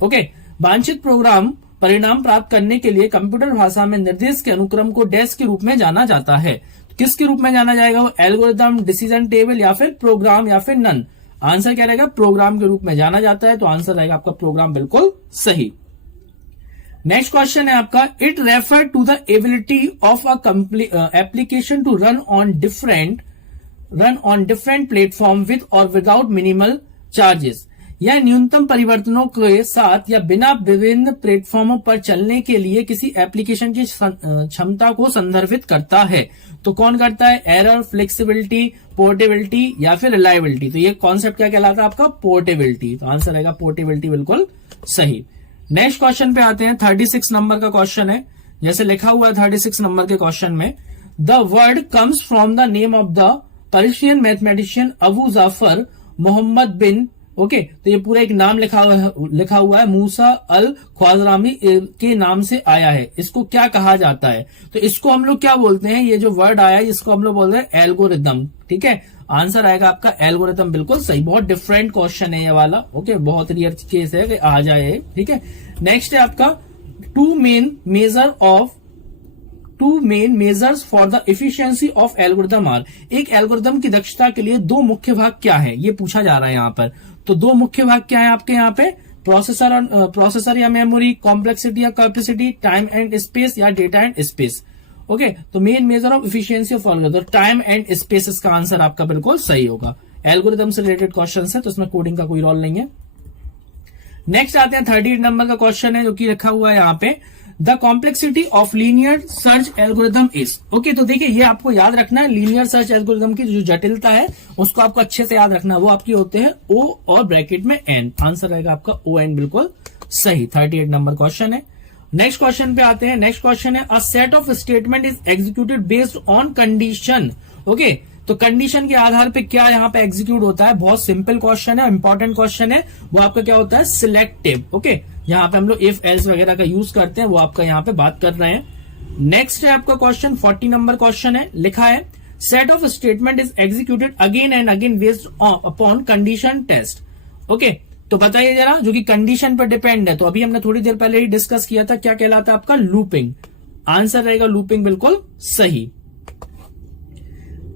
Okay, वांछित प्रोग्राम परिणाम प्राप्त करने के लिए कंप्यूटर भाषा में निर्देश के अनुक्रम को डैश के रूप में जाना जाता है। किसके रूप में जाना जाएगा, वो एल्गोरिथम, डिसीजन टेबल या फिर प्रोग्राम या फिर नन। आंसर क्या रहेगा, प्रोग्राम के रूप में जाना जाता है। तो आंसर रहेगा आपका प्रोग्राम, बिल्कुल सही। नेक्स्ट क्वेश्चन है आपका, it refer to the ability of a application to run on different platform with और विदाउट मिनिमल चार्जेस। यह न्यूनतम परिवर्तनों के साथ या बिना विभिन्न प्लेटफॉर्मों पर चलने के लिए किसी एप्लीकेशन की क्षमता को संदर्भित करता है। तो कौन करता है, एरर, फ्लेक्सिबिलिटी, पोर्टेबिलिटी या फिर रिलायबिलिटी। तो ये कॉन्सेप्ट क्या कहलाता है आपका, पोर्टेबिलिटी। तो आंसर रहेगा पोर्टेबिलिटी, बिल्कुल सही। नेक्स्ट क्वेश्चन पे आते हैं, 36 नंबर का क्वेश्चन है। जैसे लिखा हुआ है 36 नंबर के क्वेश्चन में, the word comes from the name of the Persian mathematician Abu Jafar Mohammed bin. Okay, तो ये पूरा एक नाम लिखा हुआ है, मूसा अल ख्वाजरामी के नाम से आया है। इसको क्या कहा जाता है, तो इसको हम लोग क्या बोलते हैं, ये जो वर्ड आया है इसको हम लोग बोलते हैं एल्गोरिदम। ठीक है, आंसर आएगा आपका एल्गोरिदम, बिल्कुल सही। बहुत डिफरेंट क्वेश्चन है ये वाला। ओके, बहुत रेयर केस है कि आ जाए। ठीक है, नेक्स्ट है आपका, two main measures for the efficiency of algorithm are. एक एल्गोरिदम की दक्षता के लिए 2 मुख्य भाग क्या है, ये पूछा जा रहा है यहाँ पर। तो 2 मुख्य भाग क्या है आपके यहाँ पे, प्रोसेसर या मेमोरी, कॉम्प्लेक्सिटी या कैपेसिटी, टाइम एंड स्पेस या डेटा एंड स्पेस। ओके, तो main measure of efficiency of algorithm, time and space, इसका आंसर आपका बिल्कुल सही होगा। एल्गोरिदम से रिलेटेड क्वेश्चन है तो इसमें कोडिंग का कोई रोल नहीं है। नेक्स्ट आते हैं 38 नंबर का क्वेश्चन है जो कि रखा हुआ है यहाँ पे, the complexity of linear search algorithm is. Okay, तो देखिए ये आपको याद रखना है, लीनियर सर्च एल्गोरिदम की जो जटिलता है उसको आपको अच्छे से याद रखना है। वो आपकी होते हैं ओ और ब्रैकेट में एन। आंसर रहेगा आपका ओ एन, बिल्कुल सही। 38 नंबर क्वेश्चन है। नेक्स्ट क्वेश्चन पे आते हैं। नेक्स्ट क्वेश्चन है, a set of statement is executed based on condition. Okay, तो कंडीशन के आधार पे क्या यहाँ पे एग्जीक्यूट होता है, बहुत सिंपल क्वेश्चन है, इंपॉर्टेंट क्वेश्चन है। वो आपका क्या होता है, सिलेक्टिव। ओके, यहाँ पे हम लोग इफ एल्स वगैरह का यूज करते हैं, वो आपका यहाँ पे बात कर रहे हैं। नेक्स्ट है आपका क्वेश्चन 40 नंबर क्वेश्चन है, लिखा है, set of statement is executed again and again based upon condition test. Okay, तो बताइए जरा, जो कि कंडीशन पर डिपेंड है। तो अभी हमने थोड़ी देर पहले ही डिस्कस किया था, क्या कहलाता है आपका, लूपिंग। आंसर रहेगा लूपिंग, बिल्कुल सही।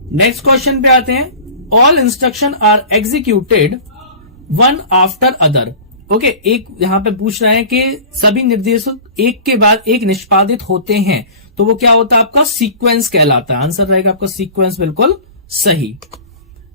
नेक्स्ट क्वेश्चन पे आते हैं, all instruction are executed one after other. Okay, एक यहां पे पूछ रहे हैं कि सभी निर्देश एक के बाद एक निष्पादित होते हैं, तो वो क्या होता है आपका, सीक्वेंस कहलाता है। आंसर रहेगा आपका सीक्वेंस, बिल्कुल सही।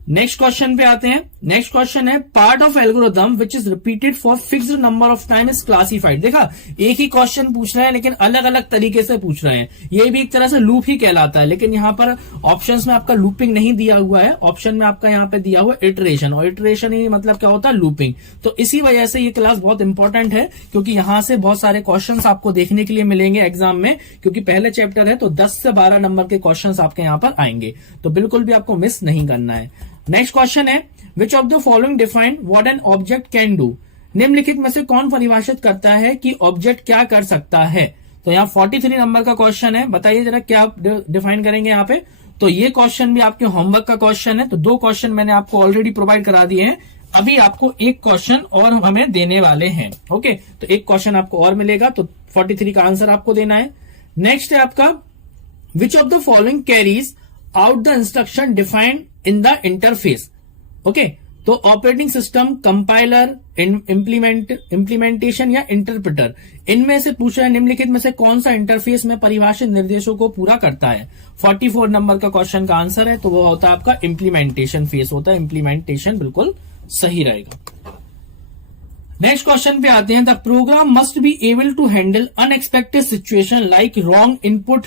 नेक्स्ट क्वेश्चन पे आते हैं। नेक्स्ट क्वेश्चन है, part of algorithm which is repeated for fixed number of time is classified. देखा, एक ही क्वेश्चन पूछ रहे हैं लेकिन अलग अलग तरीके से पूछ रहे हैं। ये भी एक तरह से लूप ही कहलाता है, लेकिन यहाँ पर ऑप्शंस में आपका लूपिंग नहीं दिया हुआ है। ऑप्शन में आपका यहाँ पे दिया हुआ इटरेशन, और इटरेशन ही मतलब क्या होता है, लूपिंग। तो इसी वजह से ये क्लास बहुत इंपॉर्टेंट है, क्योंकि यहां से बहुत सारे क्वेश्चन आपको देखने के लिए मिलेंगे एग्जाम में, क्योंकि पहले चैप्टर है तो 10 से 12 नंबर के क्वेश्चन आपके यहाँ पर आएंगे, तो बिल्कुल भी आपको मिस नहीं करना है। नेक्स्ट क्वेश्चन है, which of the following define what an object can do. निम्नलिखित में से कौन परिभाषित करता है कि ऑब्जेक्ट क्या कर सकता है? तो यहाँ 43 नंबर का क्वेश्चन है, बताइए जरा क्या डिफाइन करेंगे यहाँ पे। तो ये क्वेश्चन भी आपके होमवर्क का क्वेश्चन है, तो 2 क्वेश्चन मैंने आपको ऑलरेडी प्रोवाइड करा दिए हैं, अभी आपको एक क्वेश्चन और हमें देने वाले हैं। ओके, तो एक क्वेश्चन आपको और मिलेगा, तो 43 का आंसर आपको देना है। नेक्स्ट है आपका which of the following carries out the instruction defined in the interface. Okay, तो ऑपरेटिंग सिस्टम, कंपाइलर, इंप्लीमेंटेशन या इंटरप्रेटर, इनमें से पूछा है निम्नलिखित में से कौन सा इंटरफेस में परिभाषित निर्देशों को पूरा करता है। 44 नंबर का क्वेश्चन का आंसर है, तो वो होता है आपका इंप्लीमेंटेशन फेस होता है, इंप्लीमेंटेशन बिल्कुल सही रहेगा। नेक्स्ट क्वेश्चन पे आते हैं, the program must be able to handle unexpected situation like wrong input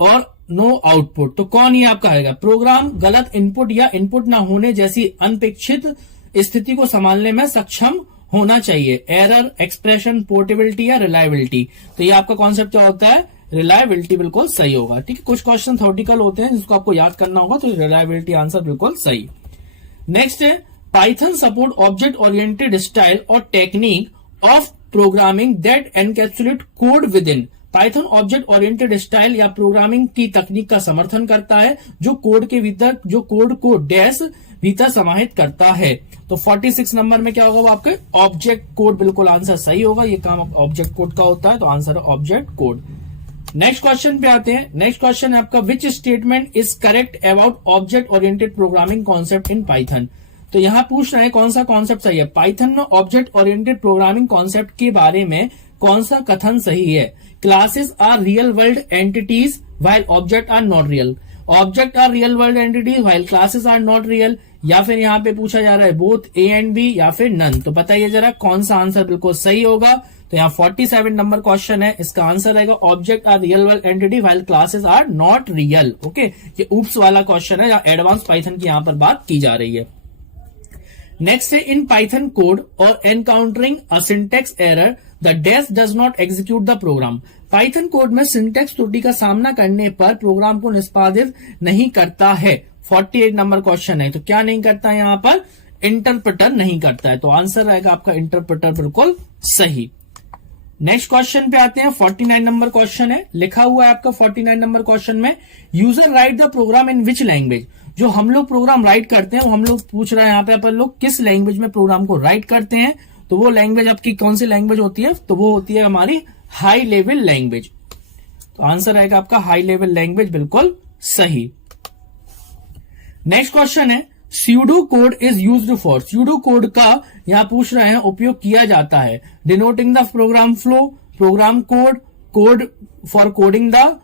और नो आउटपुट। तो कौन ये आपका आएगा? प्रोग्राम गलत इनपुट या इनपुट ना होने जैसी अनपेक्षित स्थिति को संभालने में सक्षम होना चाहिए। एरर, एक्सप्रेशन, पोर्टेबिलिटी या रिलायबिलिटी। तो ये आपका कॉन्सेप्ट क्या होता है? रिलायबिलिटी बिल्कुल सही होगा। ठीक है, कुछ क्वेश्चन थ्योरेटिकल होते हैं जिसको आपको याद करना होगा, तो रिलायबिलिटी आंसर बिल्कुल सही। नेक्स्ट है Python support object oriented style और technique of programming that encapsulate code within. Python object oriented style या प्रोग्रामिंग की तकनीक का समर्थन करता है जो कोड के भीतर, जो कोड को डैश भीतर समाहित करता है। तो 46 नंबर में क्या होगा? वो आपके ऑब्जेक्ट कोड बिल्कुल आंसर सही होगा, ये काम ऑब्जेक्ट कोड का होता है, तो आंसर है ऑब्जेक्ट कोड। नेक्स्ट क्वेश्चन पे आते हैं। नेक्स्ट क्वेश्चन है आपका which statement is correct about object oriented programming concept in Python. तो यहां पूछ रहे हैं कौन सा कॉन्सेप्ट सही है। पाइथन में ऑब्जेक्ट ओरिएंटेड प्रोग्रामिंग कॉन्सेप्ट के बारे में कौन सा कथन सही है? Classes are real world entities while object are not real. Object are real world entities while classes are not real. या फिर यहाँ पे पूछा जा रहा है बोथ ए एंड बी या फिर नन। तो बताइए जरा कौन सा आंसर बिल्कुल सही होगा। तो यहाँ 47 नंबर क्वेश्चन है, इसका आंसर रहेगा object are real world entity while classes are not real. Okay, ये ऊप्स वाला क्वेश्चन है, या एडवांस पाइथन की यहाँ पर बात की जा रही है। नेक्स्ट है इन पाइथन कोड और encountering a syntax error the dash does not execute the program. Python code में सिंटेक्स त्रुटि का सामना करने पर प्रोग्राम को निष्पादित नहीं करता है। 48 नंबर क्वेश्चन है, तो क्या नहीं करता है यहाँ पर? इंटरप्रेटर नहीं करता है, तो आंसर रहेगा आपका इंटरप्रेटर बिल्कुल सही। नेक्स्ट क्वेश्चन पे आते हैं। 49 नंबर क्वेश्चन है, लिखा हुआ है आपका 49 नंबर क्वेश्चन में user write the program in which language. जो हम लोग प्रोग्राम राइट करते हैं वो हम लोग पूछ रहे हैं यहाँ पे अपन लोग किस लैंग्वेज में प्रोग्राम को राइट करते हैं। तो वो लैंग्वेज आपकी कौन सी लैंग्वेज होती है? तो वो होती है हमारी हाई लेवल लैंग्वेज। तो आंसर रहेगा आपका हाई लेवल लैंग्वेज बिल्कुल सही। नेक्स्ट क्वेश्चन है pseudo code is used for. Pseudo code का यहां पूछ रहे हैं उपयोग किया जाता है denoting the program flow, program code, code for coding the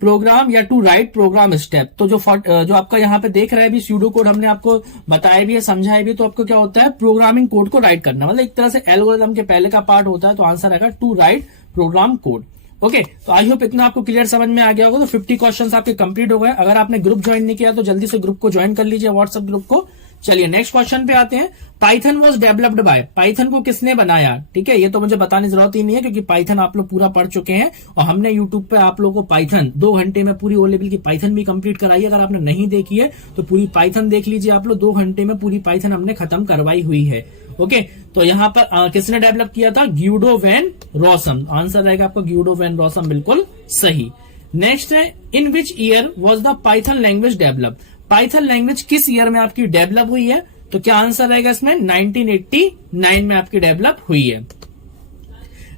program या टू राइट प्रोग्राम स्टेप। तो जो आपका यहाँ पे देख रहे हैं भी स्यूडो कोड हमने आपको बताया भी है, समझाया भी, तो आपको क्या होता है? प्रोग्रामिंग कोड को राइट करना, मतलब एक तरह से एल्गोरिथम के पहले का पार्ट होता है। तो आंसर आएगा to write program code. Okay, तो आई होप इतना आपको क्लियर समझ में आ गया होगा। तो 50 क्वेश्चंस आपके कंप्लीट हो गए। अगर आपने ग्रुप ज्वाइन नहीं किया तो जल्दी से ग्रुप को ज्वाइन कर लीजिए, व्हाट्सएप ग्रुप को। चलिए नेक्स्ट क्वेश्चन पे आते हैं। Python was developed by. Python को किसने बनाया? ठीक है, ये तो मुझे बताने की जरूरत ही नहीं है क्योंकि पाइथन आप लोग पूरा पढ़ चुके हैं और हमने यूट्यूब पे आप लोगों को पाइथन 2 घंटे में पूरी ओ लेवल की पाइथन भी कंप्लीट कराई है। अगर आपने नहीं देखी है तो पूरी पाइथन देख लीजिए आप लोग। 2 घंटे में पूरी पाइथन हमने खत्म करवाई हुई है। ओके, तो यहाँ पर किसने डेवलप किया था? ग्यूडो वैन रॉसम। आंसर रहेगा आपका ग्यूडो वैन रॉसम बिल्कुल सही। नेक्स्ट है in which year was the Python language develop. Python language किस ईयर में आपकी डेवलप हुई है? तो क्या आंसर रहेगा इसमें? 1989 में आपकी डेवलप हुई है।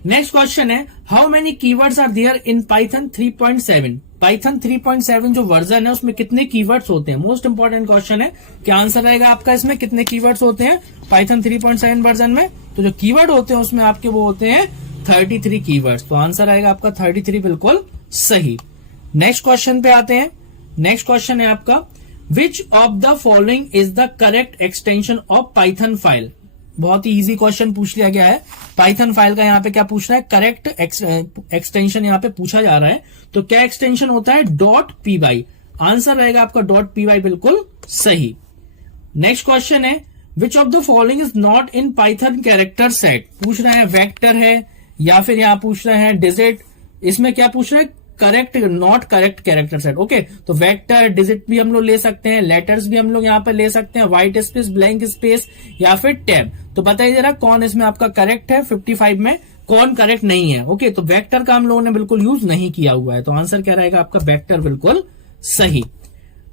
नेक्स्ट क्वेश्चन है how many keywords are there in Python 3.7। Python 3.7 जो वर्जन है उसमें कितने कीवर्ड्स होते हैं? मोस्ट इंपॉर्टेंट क्वेश्चन है। क्या आंसर रहेगा आपका इसमें? कितने कीवर्ड्स होते हैं पाइथन 3.7 वर्जन में? तो जो कीवर्ड होते हैं उसमें आपके वो होते हैं 33 कीवर्ड्स। तो आंसर आएगा आपका 33 बिल्कुल सही। नेक्स्ट क्वेश्चन पे आते हैं। नेक्स्ट क्वेश्चन है आपका which of the following is the correct extension of Python file. बहुत ही इजी क्वेश्चन पूछ लिया गया है। पाइथन फाइल का यहाँ पे क्या पूछना है? करेक्ट एक्सटेंशन यहाँ पे पूछा जा रहा है। तो क्या एक्सटेंशन होता है? .py। आंसर रहेगा आपका .py बिल्कुल सही। नेक्स्ट क्वेश्चन है which of the following is not in Python character set. पूछ रहे हैं वेक्टर है या फिर यहाँ पूछ रहे हैं डिजिट। इसमें क्या पूछ रहे हैं? Correct not correct character set. Okay, तो वेक्टर डिजिट भी हम लोग ले सकते हैं, लेटर्स भी हम लोग यहाँ पर ले सकते हैं, व्हाइट स्पेस, ब्लैंक स्पेस या फिर टैब। तो बताइए जरा कौन इसमें आपका करेक्ट है, 55 में कौन करेक्ट नहीं है। ओके, तो वेक्टर का हम लोगों ने बिल्कुल यूज नहीं किया हुआ है, तो आंसर क्या रहेगा आपका वेक्टर बिल्कुल सही।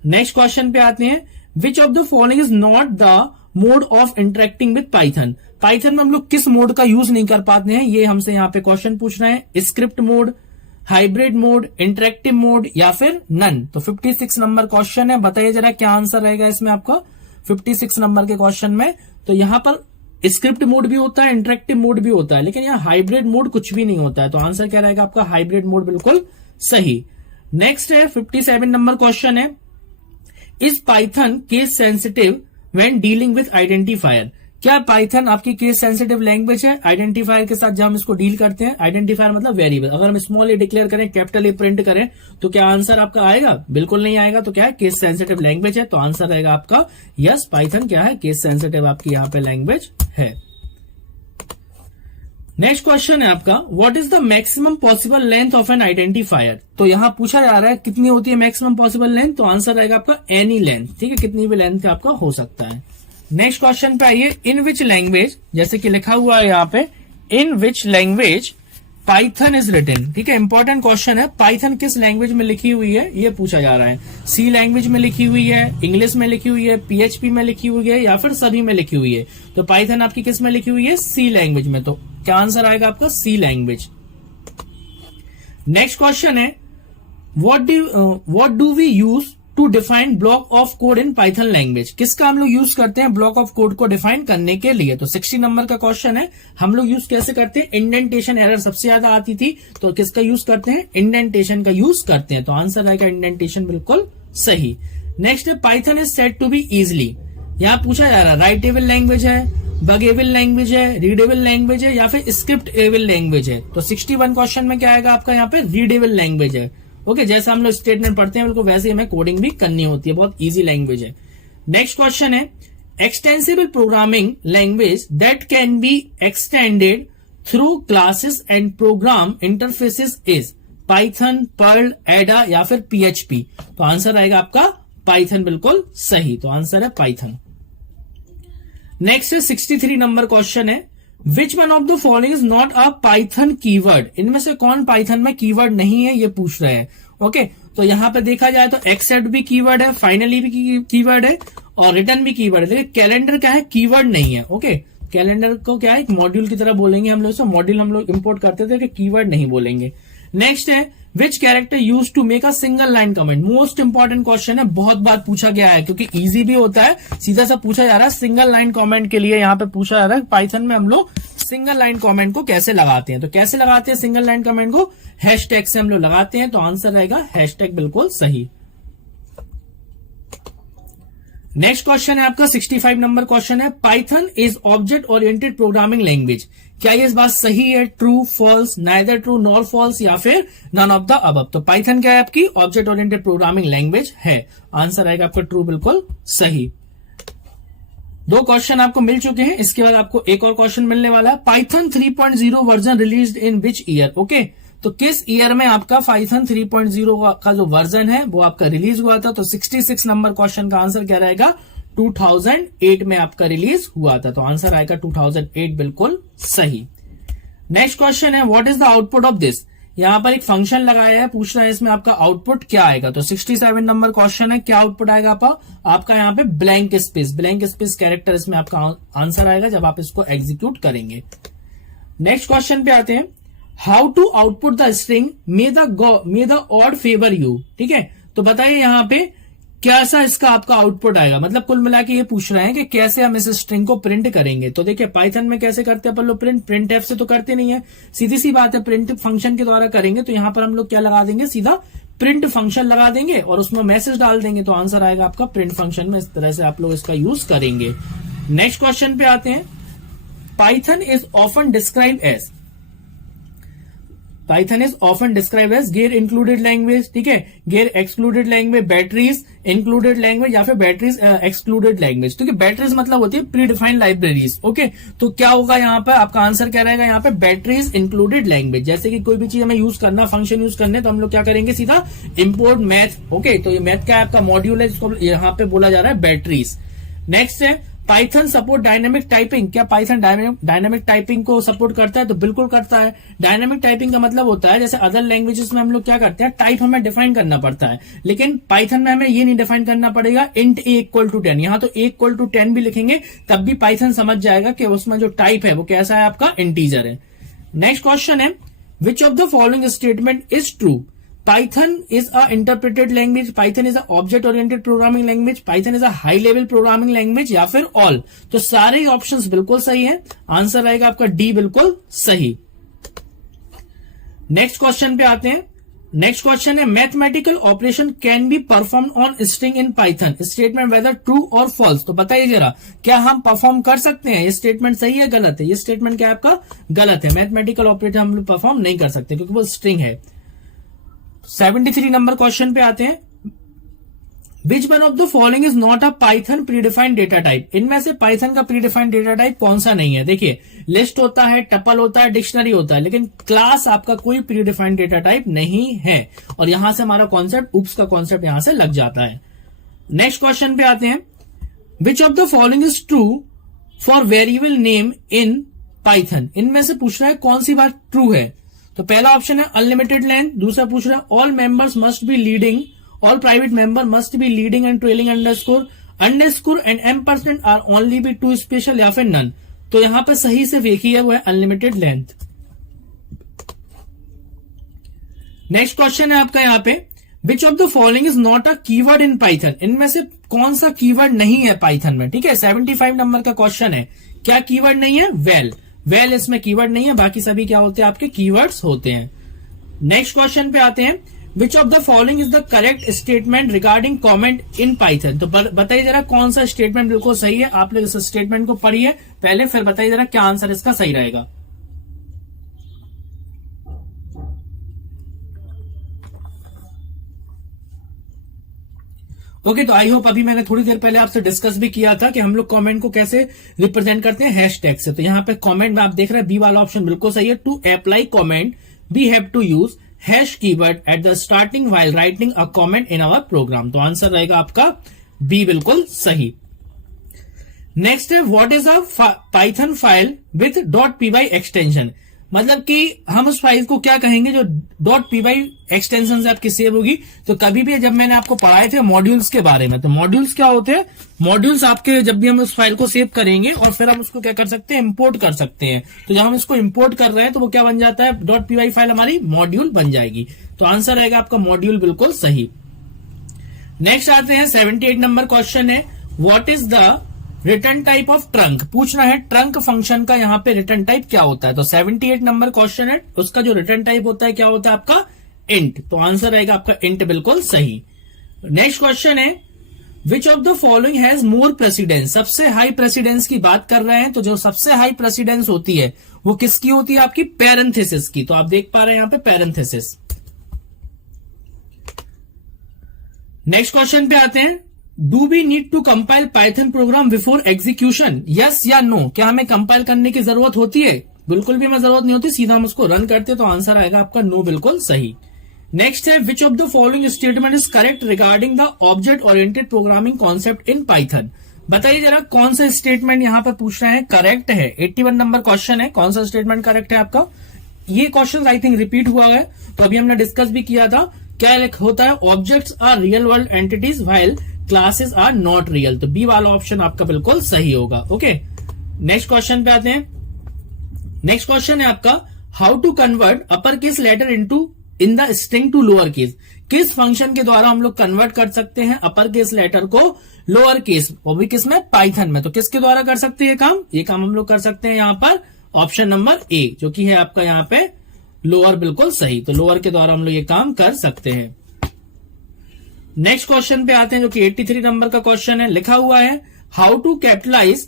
नेक्स्ट क्वेश्चन पे आते हैं, विच of the following is not the mode of interacting with Python. Python में हम लोग किस मोड का यूज नहीं कर पाते हैं, ये हमसे यहाँ पे क्वेश्चन पूछ रहे हैं। Script mode, hybrid mode, interactive mode या फिर नन। तो 56 नंबर क्वेश्चन है, बताइए जरा क्या आंसर रहेगा इसमें आपका 56 नंबर के क्वेश्चन में। तो यहां पर स्क्रिप्ट मोड भी होता है, इंटरेक्टिव मोड भी होता है, लेकिन यहाँ हाइब्रिड मोड कुछ भी नहीं होता है, तो आंसर क्या रहेगा आपका हाइब्रिड मोड बिल्कुल सही। नेक्स्ट है 57 नंबर क्वेश्चन है, is Python case sensitive when dealing with identifier. क्या पाइथन आपकी केस सेंसिटिव लैंग्वेज है आइडेंटिफायर के साथ जब हम इसको डील करते हैं। आइडेंटिफायर मतलब वेरिएबल, अगर हम स्मॉल ए डिक्लेयर करें, कैपिटल ए प्रिंट करें, तो क्या आंसर आपका आएगा, बिल्कुल नहीं आएगा। तो क्या है, केस सेंसिटिव लैंग्वेज है, तो आंसर रहेगा आपका यस, पाइथन क्या है, केस सेंसिटिव आपकी यहाँ पे लैंग्वेज है। नेक्स्ट क्वेश्चन है आपका, what is the maximum possible length of N identifier. तो यहां पूछा जा रहा है कितनी होती है मैक्सिमम पॉसिबल लेंथ, तो आंसर रहेगा आपका एनी लेंथ, ठीक है, कितनी भी लेंथ आपका हो सकता है। नेक्स्ट क्वेश्चन पे आइए, इन विच लैंग्वेज, जैसे कि लिखा हुआ है यहाँ पे, in which language Python is written. ठीक है, इंपॉर्टेंट क्वेश्चन है, पाइथन किस लैंग्वेज में लिखी हुई है ये पूछा जा रहा है। सी लैंग्वेज में लिखी हुई है, इंग्लिश में लिखी हुई है, पीएचपी में लिखी हुई है या फिर सभी में लिखी हुई है। तो पाइथन आपकी किस में लिखी हुई है, सी लैंग्वेज में, तो क्या आंसर आएगा आपका सी लैंग्वेज। नेक्स्ट क्वेश्चन है, what do we use to define block of code in Python language. किसका हम लोग यूज करते हैं ब्लॉक ऑफ कोड को डिफाइन करने के लिए। तो 60 नंबर का क्वेश्चन है, हम लोग यूज कैसे करते हैं, इंडेंटेशन एरर सबसे ज्यादा आती थी, तो किसका यूज करते हैं, इंडेंटेशन का यूज करते हैं, तो आंसर आएगा इंडेंटेशन बिल्कुल सही। नेक्स्ट है, Python is said to be easily. यहां पूछा जा रहा है राइटेबल लैंग्वेज है, बगेबल लैंग्वेज है, रीडेबल लैंग्वेज है या फिर स्क्रिप्ट एबल लैंग्वेज है। तो 61 क्वेश्चन में क्या आएगा आपका यहाँ पे, रीडेबल लैंग्वेज है। ओके, जैसा हम लोग स्टेटमेंट पढ़ते हैं बिल्कुल वैसे हमें कोडिंग भी करनी होती है, बहुत इजी लैंग्वेज है। नेक्स्ट क्वेश्चन है, extensible programming language that can be extended through classes and program interfaces is Python, Perl, Ada या फिर पीएचपी। तो आंसर आएगा आपका पाइथन बिल्कुल सही, तो आंसर है पाइथन। नेक्स्ट 63 नंबर क्वेश्चन है, which one of the following is not a Python keyword. इनमें से कौन पाइथन में कीवर्ड नहीं है ये पूछ रहे हैं। ओके, तो यहां पे देखा जाए तो एक्सेप्ट भी कीवर्ड है, फाइनली भी कीवर्ड है और रिटर्न भी कीवर्ड है, लेकिन कैलेंडर क्या है, कीवर्ड नहीं है। ओके, कैलेंडर को क्या है, एक मॉड्यूल की तरह बोलेंगे हम लोग, मॉड्यूल हम लोग इंपोर्ट करते थे, कीवर्ड नहीं बोलेंगे। नेक्स्ट है, which character use to make a single line comment. Most important question है, बहुत बार पूछा गया है क्योंकि इजी भी होता है, सीधा सा पूछा जा रहा है। सिंगल लाइन कमेंट के लिए यहाँ पे पूछा जा रहा है पाइथन में हम लोग सिंगल लाइन कमेंट को कैसे लगाते हैं। तो कैसे लगाते हैं सिंगल लाइन कमेंट को, हैशटैग से हम लोग लगाते हैं, तो आंसर रहेगा हैशटैग बिल्कुल सही। नेक्स्ट क्वेश्चन है आपका 65 नंबर क्वेश्चन है, Python is object oriented programming language. क्या ये बात सही है, true, false, neither true nor false या फिर नन ऑफ द अबव। तो पाइथन क्या है आपकी ऑब्जेक्ट ओरिएंटेड प्रोग्रामिंग लैंग्वेज है, आंसर आएगा आपका ट्रू बिल्कुल सही। 2 क्वेश्चन आपको मिल चुके हैं, इसके बाद आपको एक और क्वेश्चन मिलने वाला है, Python 3.0 version released in which year. Okay, तो किस ईयर में आपका पाइथन 3.0 का जो वर्जन है वो आपका रिलीज हुआ था। तो 66 नंबर क्वेश्चन का आंसर क्या रहेगा, 2008 में आपका रिलीज हुआ था, तो आंसर आएगा 2008 बिल्कुल सही। नेक्स्ट क्वेश्चन है, what is the output of this. यहां पर एक फंक्शन लगाया है, पूछ रहा है इसमें आपका आउटपुट क्या आएगा। तो 67 नंबर क्वेश्चन है, क्या आउटपुट आएगा आपका यहाँ पे ब्लैंक स्पेस कैरेक्टर इसमें आपका आंसर आएगा जब आप इसको एग्जीक्यूट करेंगे। नेक्स्ट क्वेश्चन पे आते हैं, how to output the string may the odd favour you. ठीक है, तो बताइए यहाँ पे कैसा इसका आपका आउटपुट आएगा, मतलब कुल मिला के ये पूछ रहे हैं कि कैसे हम इस स्ट्रिंग को प्रिंट करेंगे। तो देखिए पाइथन में कैसे करते हैं अपन लोग, प्रिंट एफ से तो करते नहीं है, सीधी सी बात है प्रिंट फंक्शन के द्वारा करेंगे। तो यहां पर हम लोग क्या लगा देंगे, सीधा प्रिंट फंक्शन लगा देंगे और उसमें मैसेज डाल देंगे, तो आंसर आएगा आपका प्रिंट फंक्शन में। इस तरह से आप लोग इसका यूज करेंगे। नेक्स्ट क्वेश्चन पे आते हैं, Python is often describe as. Python is often describe as gear included language, ठीक है, gear excluded language, batteries included language या फिर बैटरीज एक्सक्लूडेड लैंग्वेज, ठीक है। बैटरीज मतलब होती है प्री डिफाइंड लाइब्रेरीज, ओके। तो क्या होगा यहाँ पे, आपका आंसर क्या रहेगा यहाँ पे, बैटरीज इंक्लूडेड लैंग्वेज। जैसे कि कोई भी चीज हमें यूज करना, फंक्शन यूज करने, तो हम लोग क्या करेंगे, सीधा इंपोर्ट मैथ, ओके। तो ये मैथ का आपका मॉड्यूल है जिसको यहाँ पे बोला जा रहा है बैटरीज। नेक्स्ट है पाइथन सपोर्ट डायनेमिक टाइपिंग। क्या पाइथन डायनेमिक टाइपिंग को सपोर्ट करता है? तो बिल्कुल करता है। डायनेमिक टाइपिंग का मतलब होता है जैसे अदर लैंग्वेजेस में हम लोग क्या करते हैं, टाइप हमें डिफाइन करना पड़ता है, लेकिन पाइथन में हमें ये नहीं डिफाइन करना पड़ेगा इंट a इक्वल टू 10। यहां तो a इक्वल टू 10 भी लिखेंगे तब भी पाइथन समझ जाएगा कि उसमें जो टाइप है वो कैसा है, आपका इंटीजर है। नेक्स्ट क्वेश्चन है which of the following statement is true? Python is a interpreted language, Python is a object oriented programming language, Python is a high level programming language या फिर all। तो सारे ऑप्शंस बिल्कुल सही हैं, आंसर आएगा आपका डी बिल्कुल सही। नेक्स्ट क्वेश्चन पे आते हैं। नेक्स्ट क्वेश्चन है mathematical operation can be perform on string in Python, statement weather true और फॉल्स। तो बताइए जरा, क्या हम परफॉर्म कर सकते हैं? ये स्टेटमेंट सही है गलत है? ये स्टेटमेंट क्या है आपका, गलत है। मैथमेटिकल ऑपरेटर हम लोग परफॉर्म नहीं कर सकते क्योंकि वो स्ट्रिंग है। 73 नंबर क्वेश्चन पे आते हैं। Which one of the following is not a Python predefined data type? इनमें से पाइथन का प्रीडिफाइंड डेटा टाइप कौन सा नहीं है? देखिए, लिस्ट होता है, टपल होता है, डिक्शनरी होता है, लेकिन क्लास आपका कोई प्रीडिफाइंड डेटा टाइप नहीं है। और यहां से हमारा कॉन्सेप्ट, उप्स का कॉन्सेप्ट यहां से लग जाता है। नेक्स्ट क्वेश्चन पे आते हैं। विच of the following is true for variable name in Python? इनमें से पूछ रहा है कौन सी बात ट्रू है। तो पहला ऑप्शन है अनलिमिटेड लेंथ, दूसरा पूछ रहा है all members must be leading, all private member must be leading and trailing underscore and M% are only be two special या फिर नन। तो यहां पे सही से एक ही है, वो है अनलिमिटेड लेंथ। नेक्स्ट क्वेश्चन है आपका यहाँ पे, विच of the following is not a keyword in Python? इनमें से कौन सा कीवर्ड नहीं है पाइथन में, ठीक है। 75 नंबर का क्वेश्चन है, क्या कीवर्ड नहीं है? वेल इसमें कीवर्ड नहीं है, बाकी सभी क्या होते हैं, आपके कीवर्ड्स होते हैं। नेक्स्ट क्वेश्चन पे आते हैं। विच of the following is the correct statement regarding comment in Python? तो बताइए जरा कौन सा स्टेटमेंट बिल्कुल सही है। आप लोग इस स्टेटमेंट को पढ़िए पहले, फिर बताइए जरा क्या आंसर इसका सही रहेगा। ओके, तो आई होप अभी मैंने थोड़ी देर पहले आपसे डिस्कस भी किया था कि हम लोग कमेंट को कैसे रिप्रेजेंट करते हैं, हैशटैग से। तो यहां पे कमेंट में आप देख रहे हैं बी वाला ऑप्शन बिल्कुल सही है। To apply comment we have to use hash keyword at the starting while writing a comment in our program. तो आंसर रहेगा आपका बी बिल्कुल सही। नेक्स्ट है what is a Python file with .py extension? मतलब कि हम उस फाइल को क्या कहेंगे जो .py एक्सटेंशन से आपकी सेव होगी। तो कभी भी जब मैंने आपको पढ़ाए थे मॉड्यूल्स के बारे में, तो मॉड्यूल्स क्या होते हैं, मॉड्यूल्स आपके जब भी हम उस फाइल को सेव करेंगे और फिर हम उसको क्या कर सकते हैं, इंपोर्ट कर सकते हैं। तो जब हम इसको इंपोर्ट कर रहे हैं तो वो क्या बन जाता है, .py फाइल हमारी मॉड्यूल बन जाएगी। तो आंसर रहेगा आपका मॉड्यूल बिल्कुल सही। नेक्स्ट आते हैं 78 नंबर क्वेश्चन है, what is the return type of trunk? पूछना है ट्रंक फंक्शन का यहाँ पे रिटर्न टाइप क्या होता है। तो 78 नंबर क्वेश्चन है, उसका जो रिटर्न टाइप होता है क्या होता है आपका, इंट। तो आंसर रहेगा आपका इंट बिल्कुल सही। नेक्स्ट क्वेश्चन है which of the following has more precedence? सबसे हाई प्रेसिडेंस की बात कर रहे हैं, तो जो सबसे हाई प्रेसिडेंस होती है वो किसकी होती है, आपकी पैरेंथेसिस की। तो आप देख पा रहे हैं यहाँ पे पैरेंथेसिस। नेक्स्ट क्वेश्चन पे आते हैं, do we need to compile Python program before execution? Yes या नो? क्या हमें कंपाइल करने की जरूरत होती है? बिल्कुल भी हमें जरूरत नहीं होती, सीधा हम उसको रन करते। तो आंसर आएगा आपका नो बिल्कुल सही। नेक्स्ट है which of the following statement is correct regarding the object oriented programming concept in Python? बताइए जरा कौन सा स्टेटमेंट यहाँ पे पूछ रहे हैं करेक्ट है। 81 नंबर क्वेश्चन है, कौन सा स्टेटमेंट करेक्ट है आपका? ये क्वेश्चन आई थिंक रिपीट हुआ है, तो अभी हमने डिस्कस भी किया था। क्या होता है, objects are real world entities while classes are not real. तो बी वाला ऑप्शन आपका बिल्कुल सही होगा। ओके, नेक्स्ट क्वेश्चन पे आते हैं। नेक्स्ट क्वेश्चन है आपका, how to convert upper case letter in the string to lower case? किस फंक्शन के द्वारा हम लोग कन्वर्ट कर सकते हैं अपर केस लेटर को लोअर केस, वो भी किसमें, पाइथन में। तो किसके द्वारा कर सकते हैं ये काम? ये काम हम लोग कर सकते हैं यहाँ पर ऑप्शन नंबर ए, जो कि है आपका यहाँ पे लोअर बिल्कुल सही। तो लोअर के द्वारा हम लोग ये काम कर सकते हैं। नेक्स्ट क्वेश्चन पे आते हैं जो कि 83 नंबर का क्वेश्चन है। लिखा हुआ है how to capitalize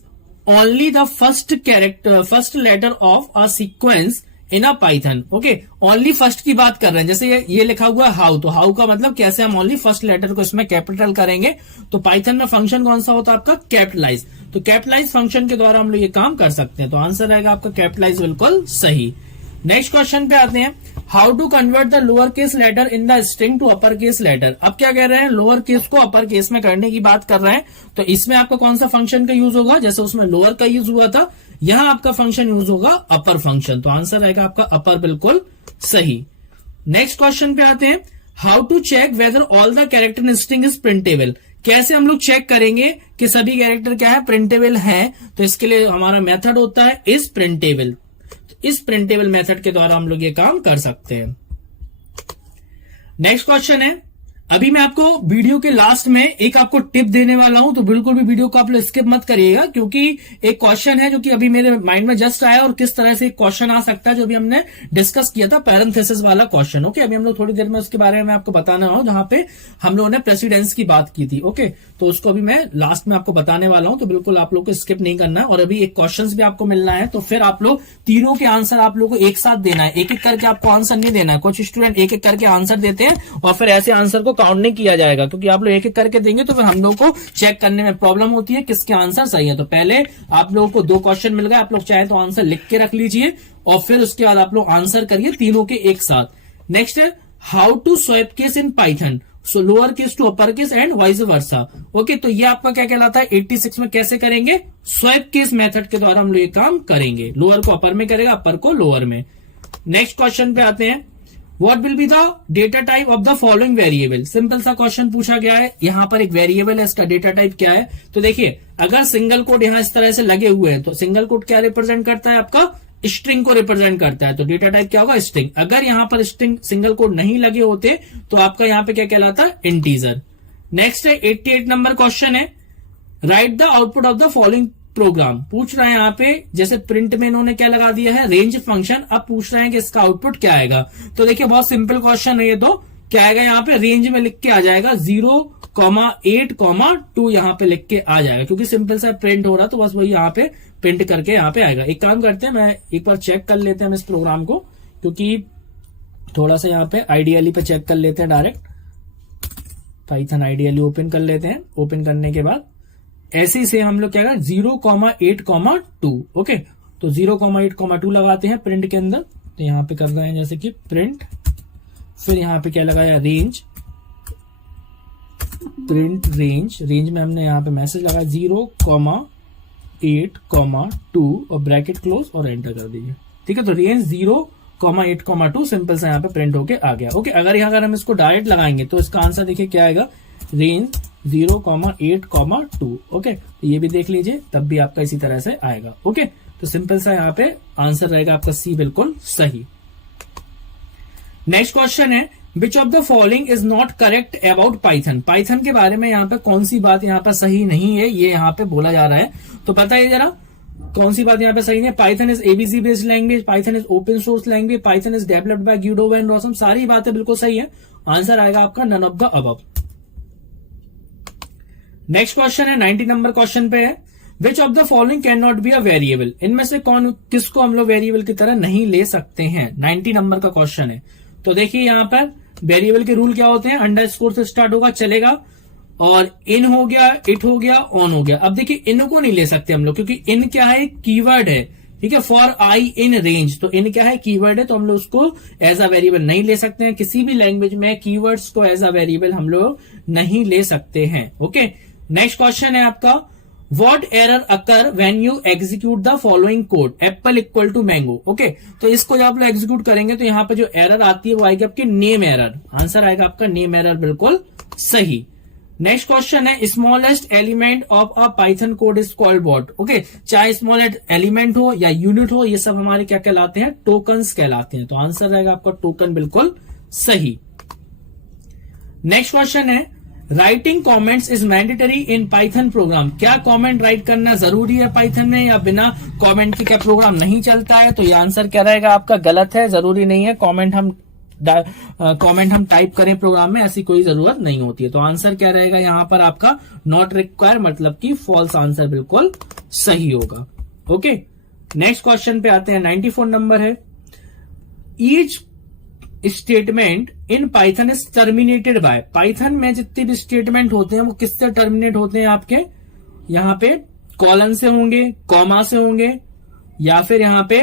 only the first letter of a sequence in a Python. Okay, only first की बात कर रहे हैं, जैसे ये लिखा हुआ है हाउ, तो हाउ का मतलब कैसे हम ओनली फर्स्ट लेटर को इसमें कैपिटल करेंगे। तो पाइथन में फंक्शन कौन सा होता है आपका, कैपिटलाइज। तो कैपिटलाइज फंक्शन के द्वारा हम लोग ये काम कर सकते हैं, तो आंसर रहेगा आपका कैपिटलाइज, बिल्कुल सही। नेक्स्ट क्वेश्चन पे आते हैं, how to convert the lower case letter in the string to upper case letter. अब क्या कह रहे हैं, लोअर केस को अपर केस में करने की बात कर रहे हैं, तो इसमें आपका कौन सा फंक्शन का यूज होगा, जैसे उसमें लोअर का यूज हुआ था, यहां आपका फंक्शन यूज होगा अपर फंक्शन, तो आंसर रहेगा आपका अपर, बिल्कुल सही। नेक्स्ट क्वेश्चन पे आते हैं, how to check whether all the character in string is printable. कैसे हम लोग चेक करेंगे कि सभी कैरेक्टर क्या है, प्रिंटेबल है, तो इसके लिए हमारा मेथड होता है इज प्रिंटेबल। इस प्रिंटेबल मेथड के द्वारा हम लोग ये काम कर सकते हैं। नेक्स्ट क्वेश्चन है, अभी मैं आपको वीडियो के लास्ट में एक आपको टिप देने वाला हूं, तो बिल्कुल भी वीडियो को आप लोग स्किप मत करिएगा, क्योंकि एक क्वेश्चन है जो कि अभी मेरे माइंड में जस्ट आया और किस तरह से एक क्वेश्चन आ सकता है, जो भी हमने डिस्कस किया था पैरेंथेसिस वाला क्वेश्चन। ओके, अभी हम लोग थोड़ी देर में उसके बारे में आपको बताने वाला हूं, जहां पे हम लोगों ने प्रेसिडेंस की बात की थी। ओके, तो उसको अभी मैं लास्ट में आपको बताने वाला हूं, तो बिल्कुल आप लोग को स्किप नहीं करना है। और अभी एक क्वेश्चन भी आपको मिलना है, तो फिर आप लोग तीनों के आंसर आप लोग को एक साथ देना है, एक एक करके आपको आंसर नहीं देना है। कुछ स्टूडेंट एक एक करके आंसर देते हैं और फिर ऐसे आंसर को काउंट नहीं किया जाएगा, क्योंकि आप लोग एक एक करके देंगे तो फिर हम लोग को चेक करने में प्रॉब्लम होती है किसके आंसर सही है। तो पहले आप लोगों को 2 क्वेश्चन मिल गए, आप लोग चाहे तो आंसर लिख के रख लीजिए और फिर उसके बाद आप लोग आंसर करिए तीनों के एक साथ। नेक्स्ट है, how to swap case in Python, so lower case to upper case and vice versa. Okay, तो ये आपका क्या कहलाता है, 86 में कैसे करेंगे, स्वैप केस मेथड के द्वारा हम लोग ये काम करेंगे, लोअर को अपर में करेगा, अपर को लोअर में। नेक्स्ट क्वेश्चन पे आते हैं, What will be the data type of the following variable? Simple सा क्वेश्चन पूछा गया है, यहां पर एक वेरिएबल है, इसका डेटा टाइप क्या है। तो देखिए, अगर सिंगल कोड यहां इस तरह से लगे हुए हैं, तो सिंगल कोड क्या रिप्रेजेंट करता है, आपका स्ट्रिंग को रिप्रेजेंट करता है, तो डेटा टाइप क्या होगा, स्ट्रिंग। अगर यहां पर स्ट्रिंग सिंगल कोड नहीं लगे होते तो आपका यहां पे क्या कहलाता है, इंटीजर। नेक्स्ट है 88 नंबर क्वेश्चन है, right the output of the following programme. पूछ रहे हैं यहाँ पे, जैसे प्रिंट में इन्होंने क्या लगा दिया है, रेंज फंक्शन। अब पूछ रहे हैं कि इसका आउटपुट क्या आएगा। तो देखिए, बहुत सिंपल क्वेश्चन है ये, तो क्या आएगा, यहाँ पे रेंज में लिख के आ जाएगा 0,8,2 यहाँ पे लिख के आ जाएगा, क्योंकि सिंपल सा प्रिंट हो रहा, तो बस वही यहाँ पे प्रिंट करके यहाँ पे आएगा। एक काम करते हैं, मैं एक बार चेक कर लेते हैं हम इस प्रोग्राम को, क्योंकि थोड़ा सा यहाँ पे आइडियली पे चेक कर लेते हैं, डायरेक्ट पाइथन आइडियली ओपन कर लेते हैं। ओपन करने के बाद ऐसे से हम लोग क्या करें, 0,8,2। ओके, तो 0,8,2 लगाते हैं प्रिंट के अंदर। तो यहां पे कर रहे हैं जैसे कि प्रिंट, फिर यहां पे क्या लगाया, रेंज, प्रिंट रेंज। रेंज में हमने यहां पे मैसेज लगाया 0,8,2 और ब्रैकेट क्लोज और एंटर कर दीजिए। ठीक है, तो रेंज 0,8,2 सिंपल सा यहाँ पे प्रिंट होके आ गया। ओके, अगर हम इसको डायरेक्ट लगाएंगे तो इसका आंसर देखिए क्या आएगा, रेंज 0,8,2। ओके, तो ये भी देख लीजिए, तब भी आपका इसी तरह से आएगा। ओके, तो सिंपल सा यहाँ पे आंसर रहेगा आपका सी, बिल्कुल सही। नेक्स्ट क्वेश्चन है, which of the following is not correct about Python. Python के बारे में यहाँ पे कौन सी बात यहाँ पर सही नहीं है, ये यहाँ पे बोला जा रहा है, तो बताइए जरा कौन सी बात यहाँ पे सही नहीं है। Python is ABC based language, Python is open source language, Python is developed by Guido and Rossum, सारी बातें बिल्कुल सही है। आंसर आएगा आपका none of the above. Next question है 90 नंबर क्वेश्चन पे है, which of the following can not be a variable. इनमें से किसको हम लोग वेरिएबल की तरह नहीं ले सकते हैं। 90 नंबर का क्वेश्चन है, तो देखिए यहाँ पर वेरिएबल के रूल क्या होते हैं, अंडरस्कोर से स्टार्ट होगा, चलेगा, और इन हो गया, इट हो गया, ऑन हो गया। अब देखिए, इन को नहीं ले सकते हम लोग, क्योंकि इन क्या है, कीवर्ड है। ठीक है, फॉर आई इन रेंज, तो इन क्या है, कीवर्ड है, तो हम लोग उसको एज अ वेरिएबल नहीं ले सकते हैं। किसी भी लैंग्वेज में कीवर्ड्स को एज अ वेरिएबल हम लोग नहीं ले सकते हैं। ओके, नेक्स्ट क्वेश्चन है आपका, what error occur when you execute the following code, apple equal to mango. Okay, तो इसको जब आप लोग एग्जीक्यूट करेंगे तो यहाँ पे जो एरर आती है वो आएगी आपकी नेम एरर। आंसर आएगा आपका नेम एरर, बिल्कुल सही। नेक्स्ट क्वेश्चन है, smallest element of a Python code is called what. Okay, चाहे स्मॉलेस्ट एलिमेंट हो या यूनिट हो, ये सब हमारे क्या कहलाते हैं, टोकन्स कहलाते हैं। तो आंसर रहेगा आपका टोकन, बिल्कुल सही। नेक्स्ट क्वेश्चन है, writing comments is mandatory in Python programme. क्या कमेंट राइट करना जरूरी है पाइथन में, या बिना कमेंट के क्या प्रोग्राम नहीं चलता है। तो ये आंसर क्या रहेगा आपका, गलत है, जरूरी नहीं है। कमेंट हम टाइप करें प्रोग्राम में, ऐसी कोई जरूरत नहीं होती है। तो आंसर क्या रहेगा यहाँ पर आपका, नॉट रिक्वायर, मतलब कि फॉल्स आंसर बिल्कुल सही होगा। ओके, नेक्स्ट क्वेश्चन पे आते हैं, 94 नंबर है, each statement in Python is terminated bye, Python में जितने भी स्टेटमेंट होते हैं वो किससे टर्मिनेट होते हैं आपके, यहाँ पे कॉलन से होंगे, कॉमा से होंगे, या फिर यहाँ पे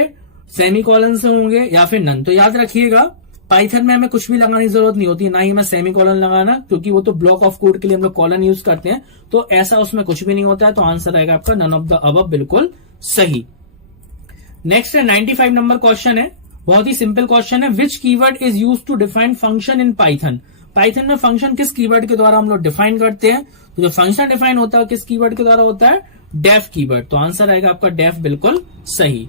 सेमी कॉलन से होंगे, या फिर नन। तो याद रखिएगा पाइथन में हमें कुछ भी लगाने की जरूरत नहीं होती, ना ही हमें सेमी कॉलन लगाना, क्योंकि वो तो ब्लॉक ऑफ कोड के लिए हम लोग कॉलन यूज करते हैं, तो ऐसा उसमें कुछ भी नहीं होता है। तो आंसर आएगा आपका नन ऑफ द अबव, बिल्कुल सही। नेक्स्ट है 95 नंबर क्वेश्चन है, बहुत ही सिंपल क्वेश्चन है। Which keyword is use to define function in Python, Python में फंक्शन किस कीवर्ड के द्वारा हम लोग डिफाइन करते हैं। तो जो फंक्शन डिफाइन होता है किस कीवर्ड के द्वारा होता है, डेफ कीवर्ड। तो आंसर आएगा आपका डेफ, बिल्कुल सही।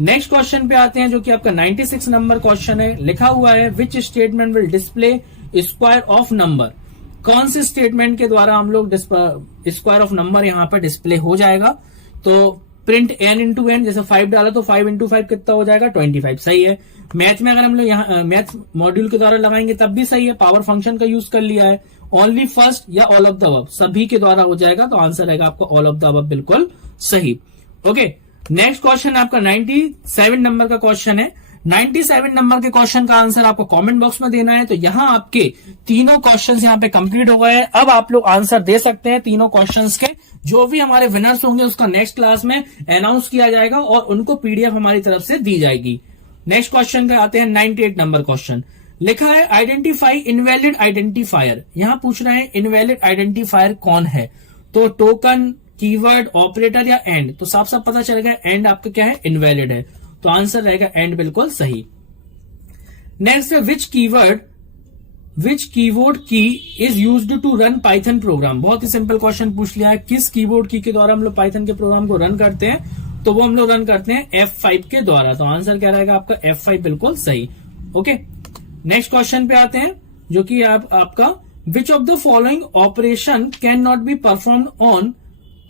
नेक्स्ट क्वेश्चन पे आते हैं जो कि आपका 96 नंबर क्वेश्चन है। लिखा हुआ है which statement will display square of number, कौन से स्टेटमेंट के द्वारा हम लोग स्क्वायर ऑफ नंबर यहां पर डिस्प्ले हो जाएगा। तो प्रिंट n इंटू एन, जैसे 5 डाला तो 5 इंटू 5 कितना हो जाएगा, 25, सही है। मैथ में अगर हम लोग यहाँ मैथ मॉड्यूल के द्वारा लगाएंगे तब भी सही है, पावर फंक्शन का यूज कर लिया है। ओनली फर्स्ट या ऑल ऑफ द अबव, सभी के द्वारा हो जाएगा। तो आंसर रहेगा आपका ऑल ऑफ द अबव, बिल्कुल सही। ओके, नेक्स्ट क्वेश्चन आपका 97 नंबर का क्वेश्चन है। 97 नंबर के क्वेश्चन का आंसर आपको कमेंट बॉक्स में देना है। तो यहाँ आपके तीनों क्वेश्चंस यहाँ पे कंप्लीट हो गए हैं। अब आप लोग आंसर दे सकते हैं तीनों क्वेश्चंस के। जो भी हमारे विनर्स होंगे उसका नेक्स्ट क्लास में अनाउंस किया जाएगा और उनको पीडीएफ हमारी तरफ से दी जाएगी। नेक्स्ट क्वेश्चन का आते हैं 98 नंबर क्वेश्चन। लिखा है आइडेंटिफाई इनवैलिड आइडेंटिफायर। यहां पूछ रहे हैं इनवैलिड आइडेंटिफायर कौन है। तो टोकन, कीवर्ड, ऑपरेटर या एंड। तो साफ साफ पता चल गया एंड आपका क्या है, इनवैलिड है। तो आंसर रहेगा एंड, बिल्कुल सही। नेक्स्ट है which keyboard key is used to run Python program. बहुत ही सिंपल क्वेश्चन पूछ लिया है, किस कीबोर्ड की के द्वारा हम लोग पाइथन के प्रोग्राम को रन करते हैं। तो वो हम लोग रन करते हैं F5 के द्वारा। तो आंसर क्या रहेगा आपका F5, बिल्कुल सही। ओके, नेक्स्ट क्वेश्चन पे आते हैं जो कि आपका which of the following operation can not be performed on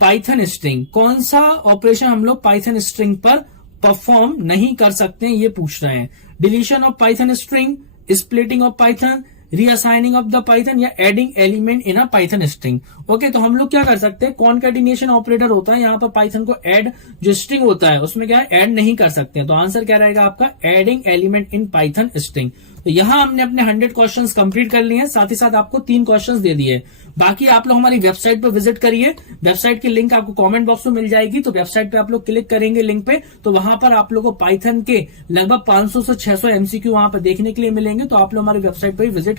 Python string. कौन सा ऑपरेशन हम लोग पाइथन स्ट्रिंग पर परफॉर्म नहीं कर सकते हैं, ये पूछ रहे हैं। Deletion of Python string, splitting of Python, reassigning of the Python या adding element in a Python string. Okay, तो हम लोग क्या कर सकते हैं, कॉनकैटिनेशन ऑपरेटर होता है, यहाँ पर पाइथन को ऐड जो स्ट्रिंग होता है उसमें क्या है, ऐड नहीं कर सकते हैं। तो आंसर क्या रहेगा आपका adding element in Python string. तो यहां हमने अपने 100 क्वेश्चंस कंप्लीट कर लिए हैं, साथ ही साथ आपको 3 क्वेश्चंस दे दिए। बाकी आप लोग हमारी वेबसाइट पर विजिट करिए, वेबसाइट की लिंक आपको कमेंट बॉक्स में मिल जाएगी। तो वेबसाइट पे आप लोग क्लिक करेंगे लिंक पे, तो वहां पर आप लोगों को पाइथन के लगभग 500 से 600 MCQ वहां पर देखने के लिए मिलेंगे। तो आप लोग हमारी वेबसाइट पर विजिट